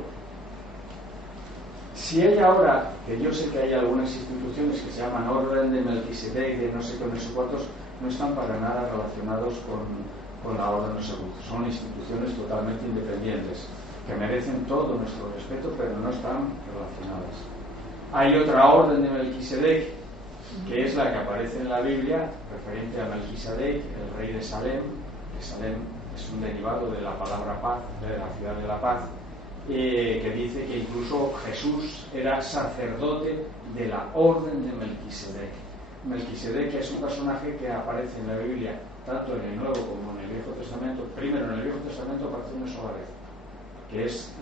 Si hay ahora, que yo sé que hay algunas instituciones que se llaman Orden de Melquisedec, de no sé qué, no sé cuántos, no están para nada relacionados con la Orden de Salud. Son instituciones totalmente independientes, que merecen todo nuestro respeto, pero no están relacionadas. Hay otra Orden de Melquisedec, que es la que aparece en la Biblia, referente a Melquisedec, el rey de Salem, que Salem es un derivado de la palabra paz, de la ciudad de la paz, que dice que incluso Jesús era sacerdote de la orden de Melquisedec. Melquisedec es un personaje que aparece en la Biblia tanto en el Nuevo como en el Viejo Testamento. Primero, en el Viejo Testamento aparece una sola vez, que es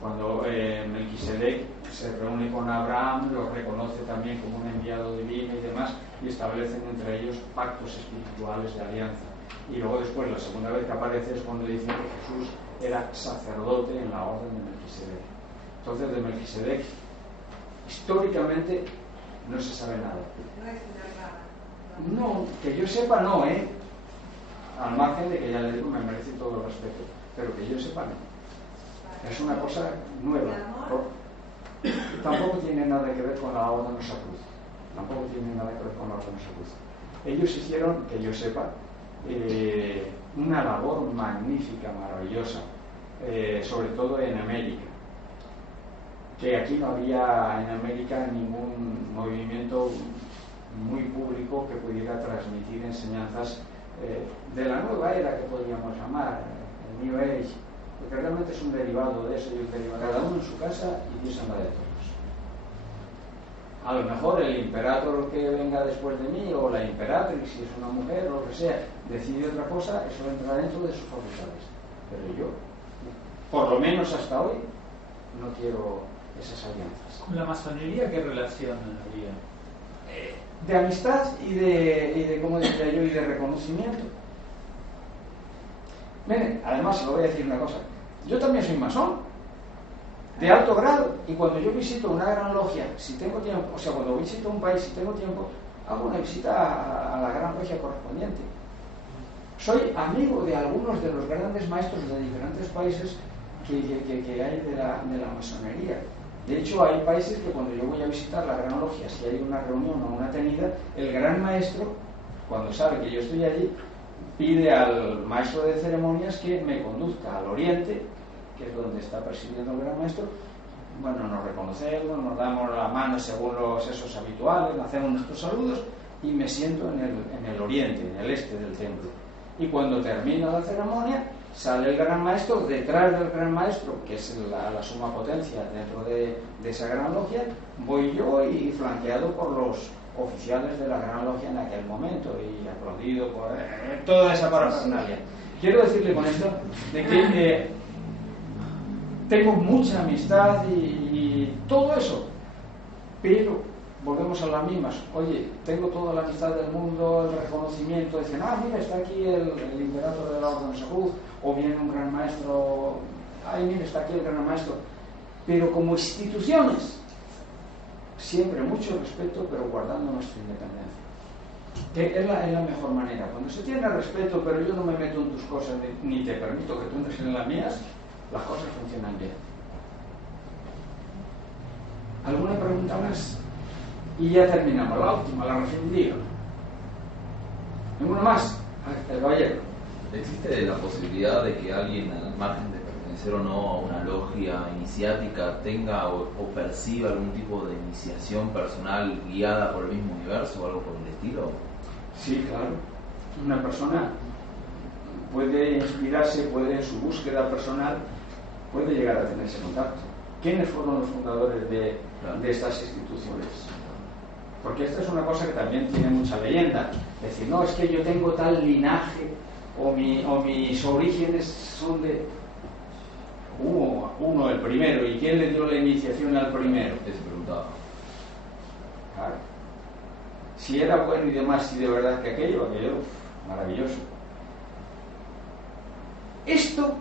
cuando Melquisedec se reúne con Abraham, lo reconoce también como un enviado divino y demás, y establecen entre ellos pactos espirituales de alianza. Y luego después, la segunda vez que aparece es cuando dicen que Jesús era sacerdote en la orden de Melquisedec. Entonces, de Melquisedec, históricamente, no se sabe nada. No, que yo sepa no, al margen de que ya le digo, me merece todo el respeto, pero que yo sepa no. Es una cosa nueva. Tampoco tiene nada que ver con la orden de Cruz. Tampoco tiene nada que ver con la orden de Cruz. Ellos hicieron, que yo sepa, una labor magnífica, maravillosa, sobre todo en América, que aquí no había en América ningún movimiento muy público que pudiera transmitir enseñanzas de la nueva era, que podríamos llamar el New Age, porque realmente es un derivado de eso, y un derivado, cada uno en su casa y Dios en la de todos. A lo mejor el imperator que venga después de mí, o la imperatriz, si es una mujer o lo que sea, decide otra cosa, eso entra dentro de sus facultades. Pero yo, por lo menos hasta hoy, no quiero esas alianzas. ¿Con la masonería qué relación habría? De amistad y de ¿cómo decía yo? Y de reconocimiento. Miren, además, lo voy a decir una cosa. Yo también soy masón, de alto grado, y cuando yo visito una gran logia, si tengo tiempo, o sea, cuando visito un país, si tengo tiempo, hago una visita a la gran logia correspondiente. Soy amigo de algunos de los grandes maestros de diferentes países que hay de la masonería. De hecho, hay países que cuando yo voy a visitar la gran logia, si hay una reunión o una tenida, el gran maestro, cuando sabe que yo estoy allí, pide al maestro de ceremonias que me conduzca al oriente, que es donde está presidiendo el gran maestro. Bueno, nos reconocemos, nos damos la mano según los esos habituales, hacemos nuestros saludos y me siento en el oriente, en el este del templo. Y cuando termina la ceremonia, sale el gran maestro, detrás del gran maestro, que es la suma potencia dentro de esa gran logia, voy yo y flanqueado por los oficiales de la gran logia en aquel momento y aplaudido por toda esa parafernalia. Quiero decirle con esto de que tengo mucha amistad y todo eso, pero volvemos a las mismas. Oye, tengo toda la amistad del mundo, el reconocimiento, dicen, mira, está aquí el imperator de la Orden de Salud, o viene un gran maestro ay, mira, está aquí el gran maestro. Pero como instituciones, siempre mucho respeto, pero guardando nuestra independencia. Que es la mejor manera. Cuando se tiene respeto, pero yo no me meto en tus cosas, ni te permito que tú entres en las mías, las cosas funcionan bien. ¿Alguna pregunta más? Y ya terminamos, la última, la rescindida. ¿Ninguna más? El caballero. ¿Existe la posibilidad de que alguien, al margen de pertenecer o no a una logia iniciática, tenga o perciba algún tipo de iniciación personal guiada por el mismo universo o algo por el estilo? Sí, claro. Una persona puede inspirarse, puede en su búsqueda personal, puede llegar a tener ese contacto. ¿Quiénes fueron los fundadores de estas instituciones? Porque esta es una cosa que también tiene mucha leyenda. Es decir, no, es que yo tengo tal linaje o mis orígenes son de uno, el primero. ¿Y quién le dio la iniciación al primero? Eso preguntaba. Claro. Si era bueno y demás, y de verdad que aquello, maravilloso. Esto,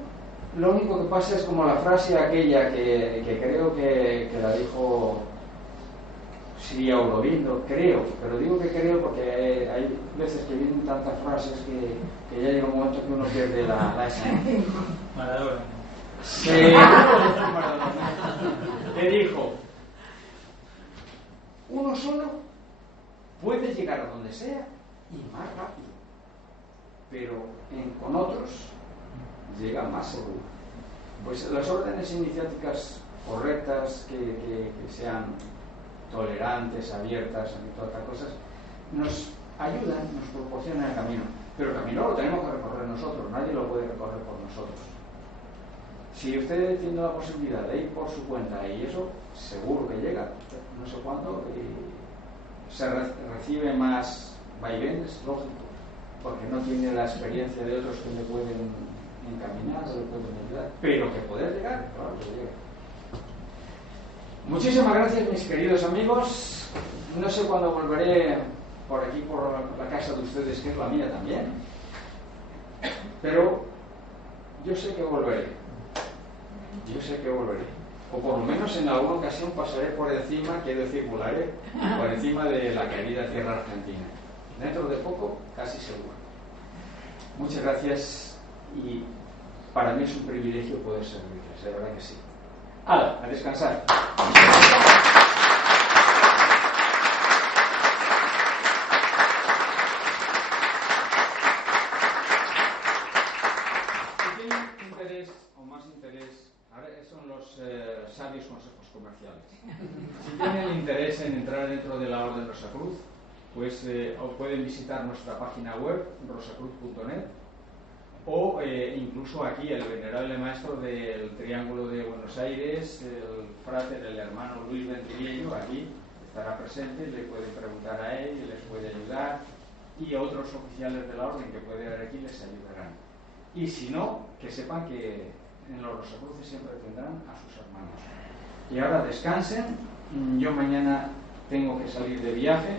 lo único que pasa es como la frase aquella que creo que la dijo Sri Aurobindo, creo, pero digo que creo porque hay veces que vienen tantas frases que ya llega un momento que uno pierde la esencia. Maradona. Sí. Que dijo, uno solo puede llegar a donde sea y más rápido, pero con otros llega más seguro. Pues las órdenes iniciáticas correctas, que sean tolerantes, abiertas y todas estas cosas, nos ayudan, nos proporcionan el camino, pero el camino lo tenemos que recorrer nosotros, nadie lo puede recorrer por nosotros. Si usted tiene la posibilidad de ir por su cuenta, y eso seguro que llega, no sé cuándo, se recibe más vaivenes, lógico, porque no tiene la experiencia de otros que le pueden encaminar o le pueden ayudar, pero que poder llegar, claro que llega. Muchísimas gracias, mis queridos amigos. No sé cuándo volveré por aquí, por la casa de ustedes, que es la mía también, pero yo sé que volveré. Yo sé que volveré. O por lo menos en alguna ocasión pasaré por encima, quiero decir, volaré por encima de la querida tierra argentina. Dentro de poco, casi seguro. Muchas gracias y para mí es un privilegio poder servirles, de verdad que sí. ¡Hala! A descansar. Si tienen interés o más interés, ahora son los sabios consejos comerciales. Si tienen interés en entrar dentro de la Orden Rosacruz, pues pueden visitar nuestra página web, rosacruz.net, o incluso aquí el venerable maestro del Triángulo de Buenos Aires, el frater, el hermano Luis Ventriello, aquí estará presente, le pueden preguntar a él y les puede ayudar, y otros oficiales de la orden que puede haber aquí les ayudarán. Y si no, que sepan que en los Rosacruces siempre tendrán a sus hermanos. Y ahora descansen, yo mañana tengo que salir de viaje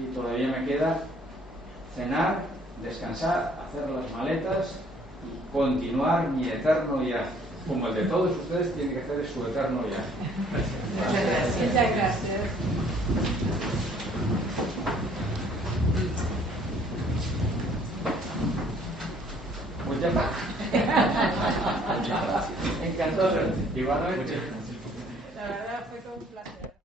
y todavía me queda cenar, descansar, hacer las maletas y continuar mi eterno viaje. Como el de todos ustedes tiene que hacer su eterno viaje. Muchas gracias. Muchas gracias. Pues ya está. Encantado. Igualmente.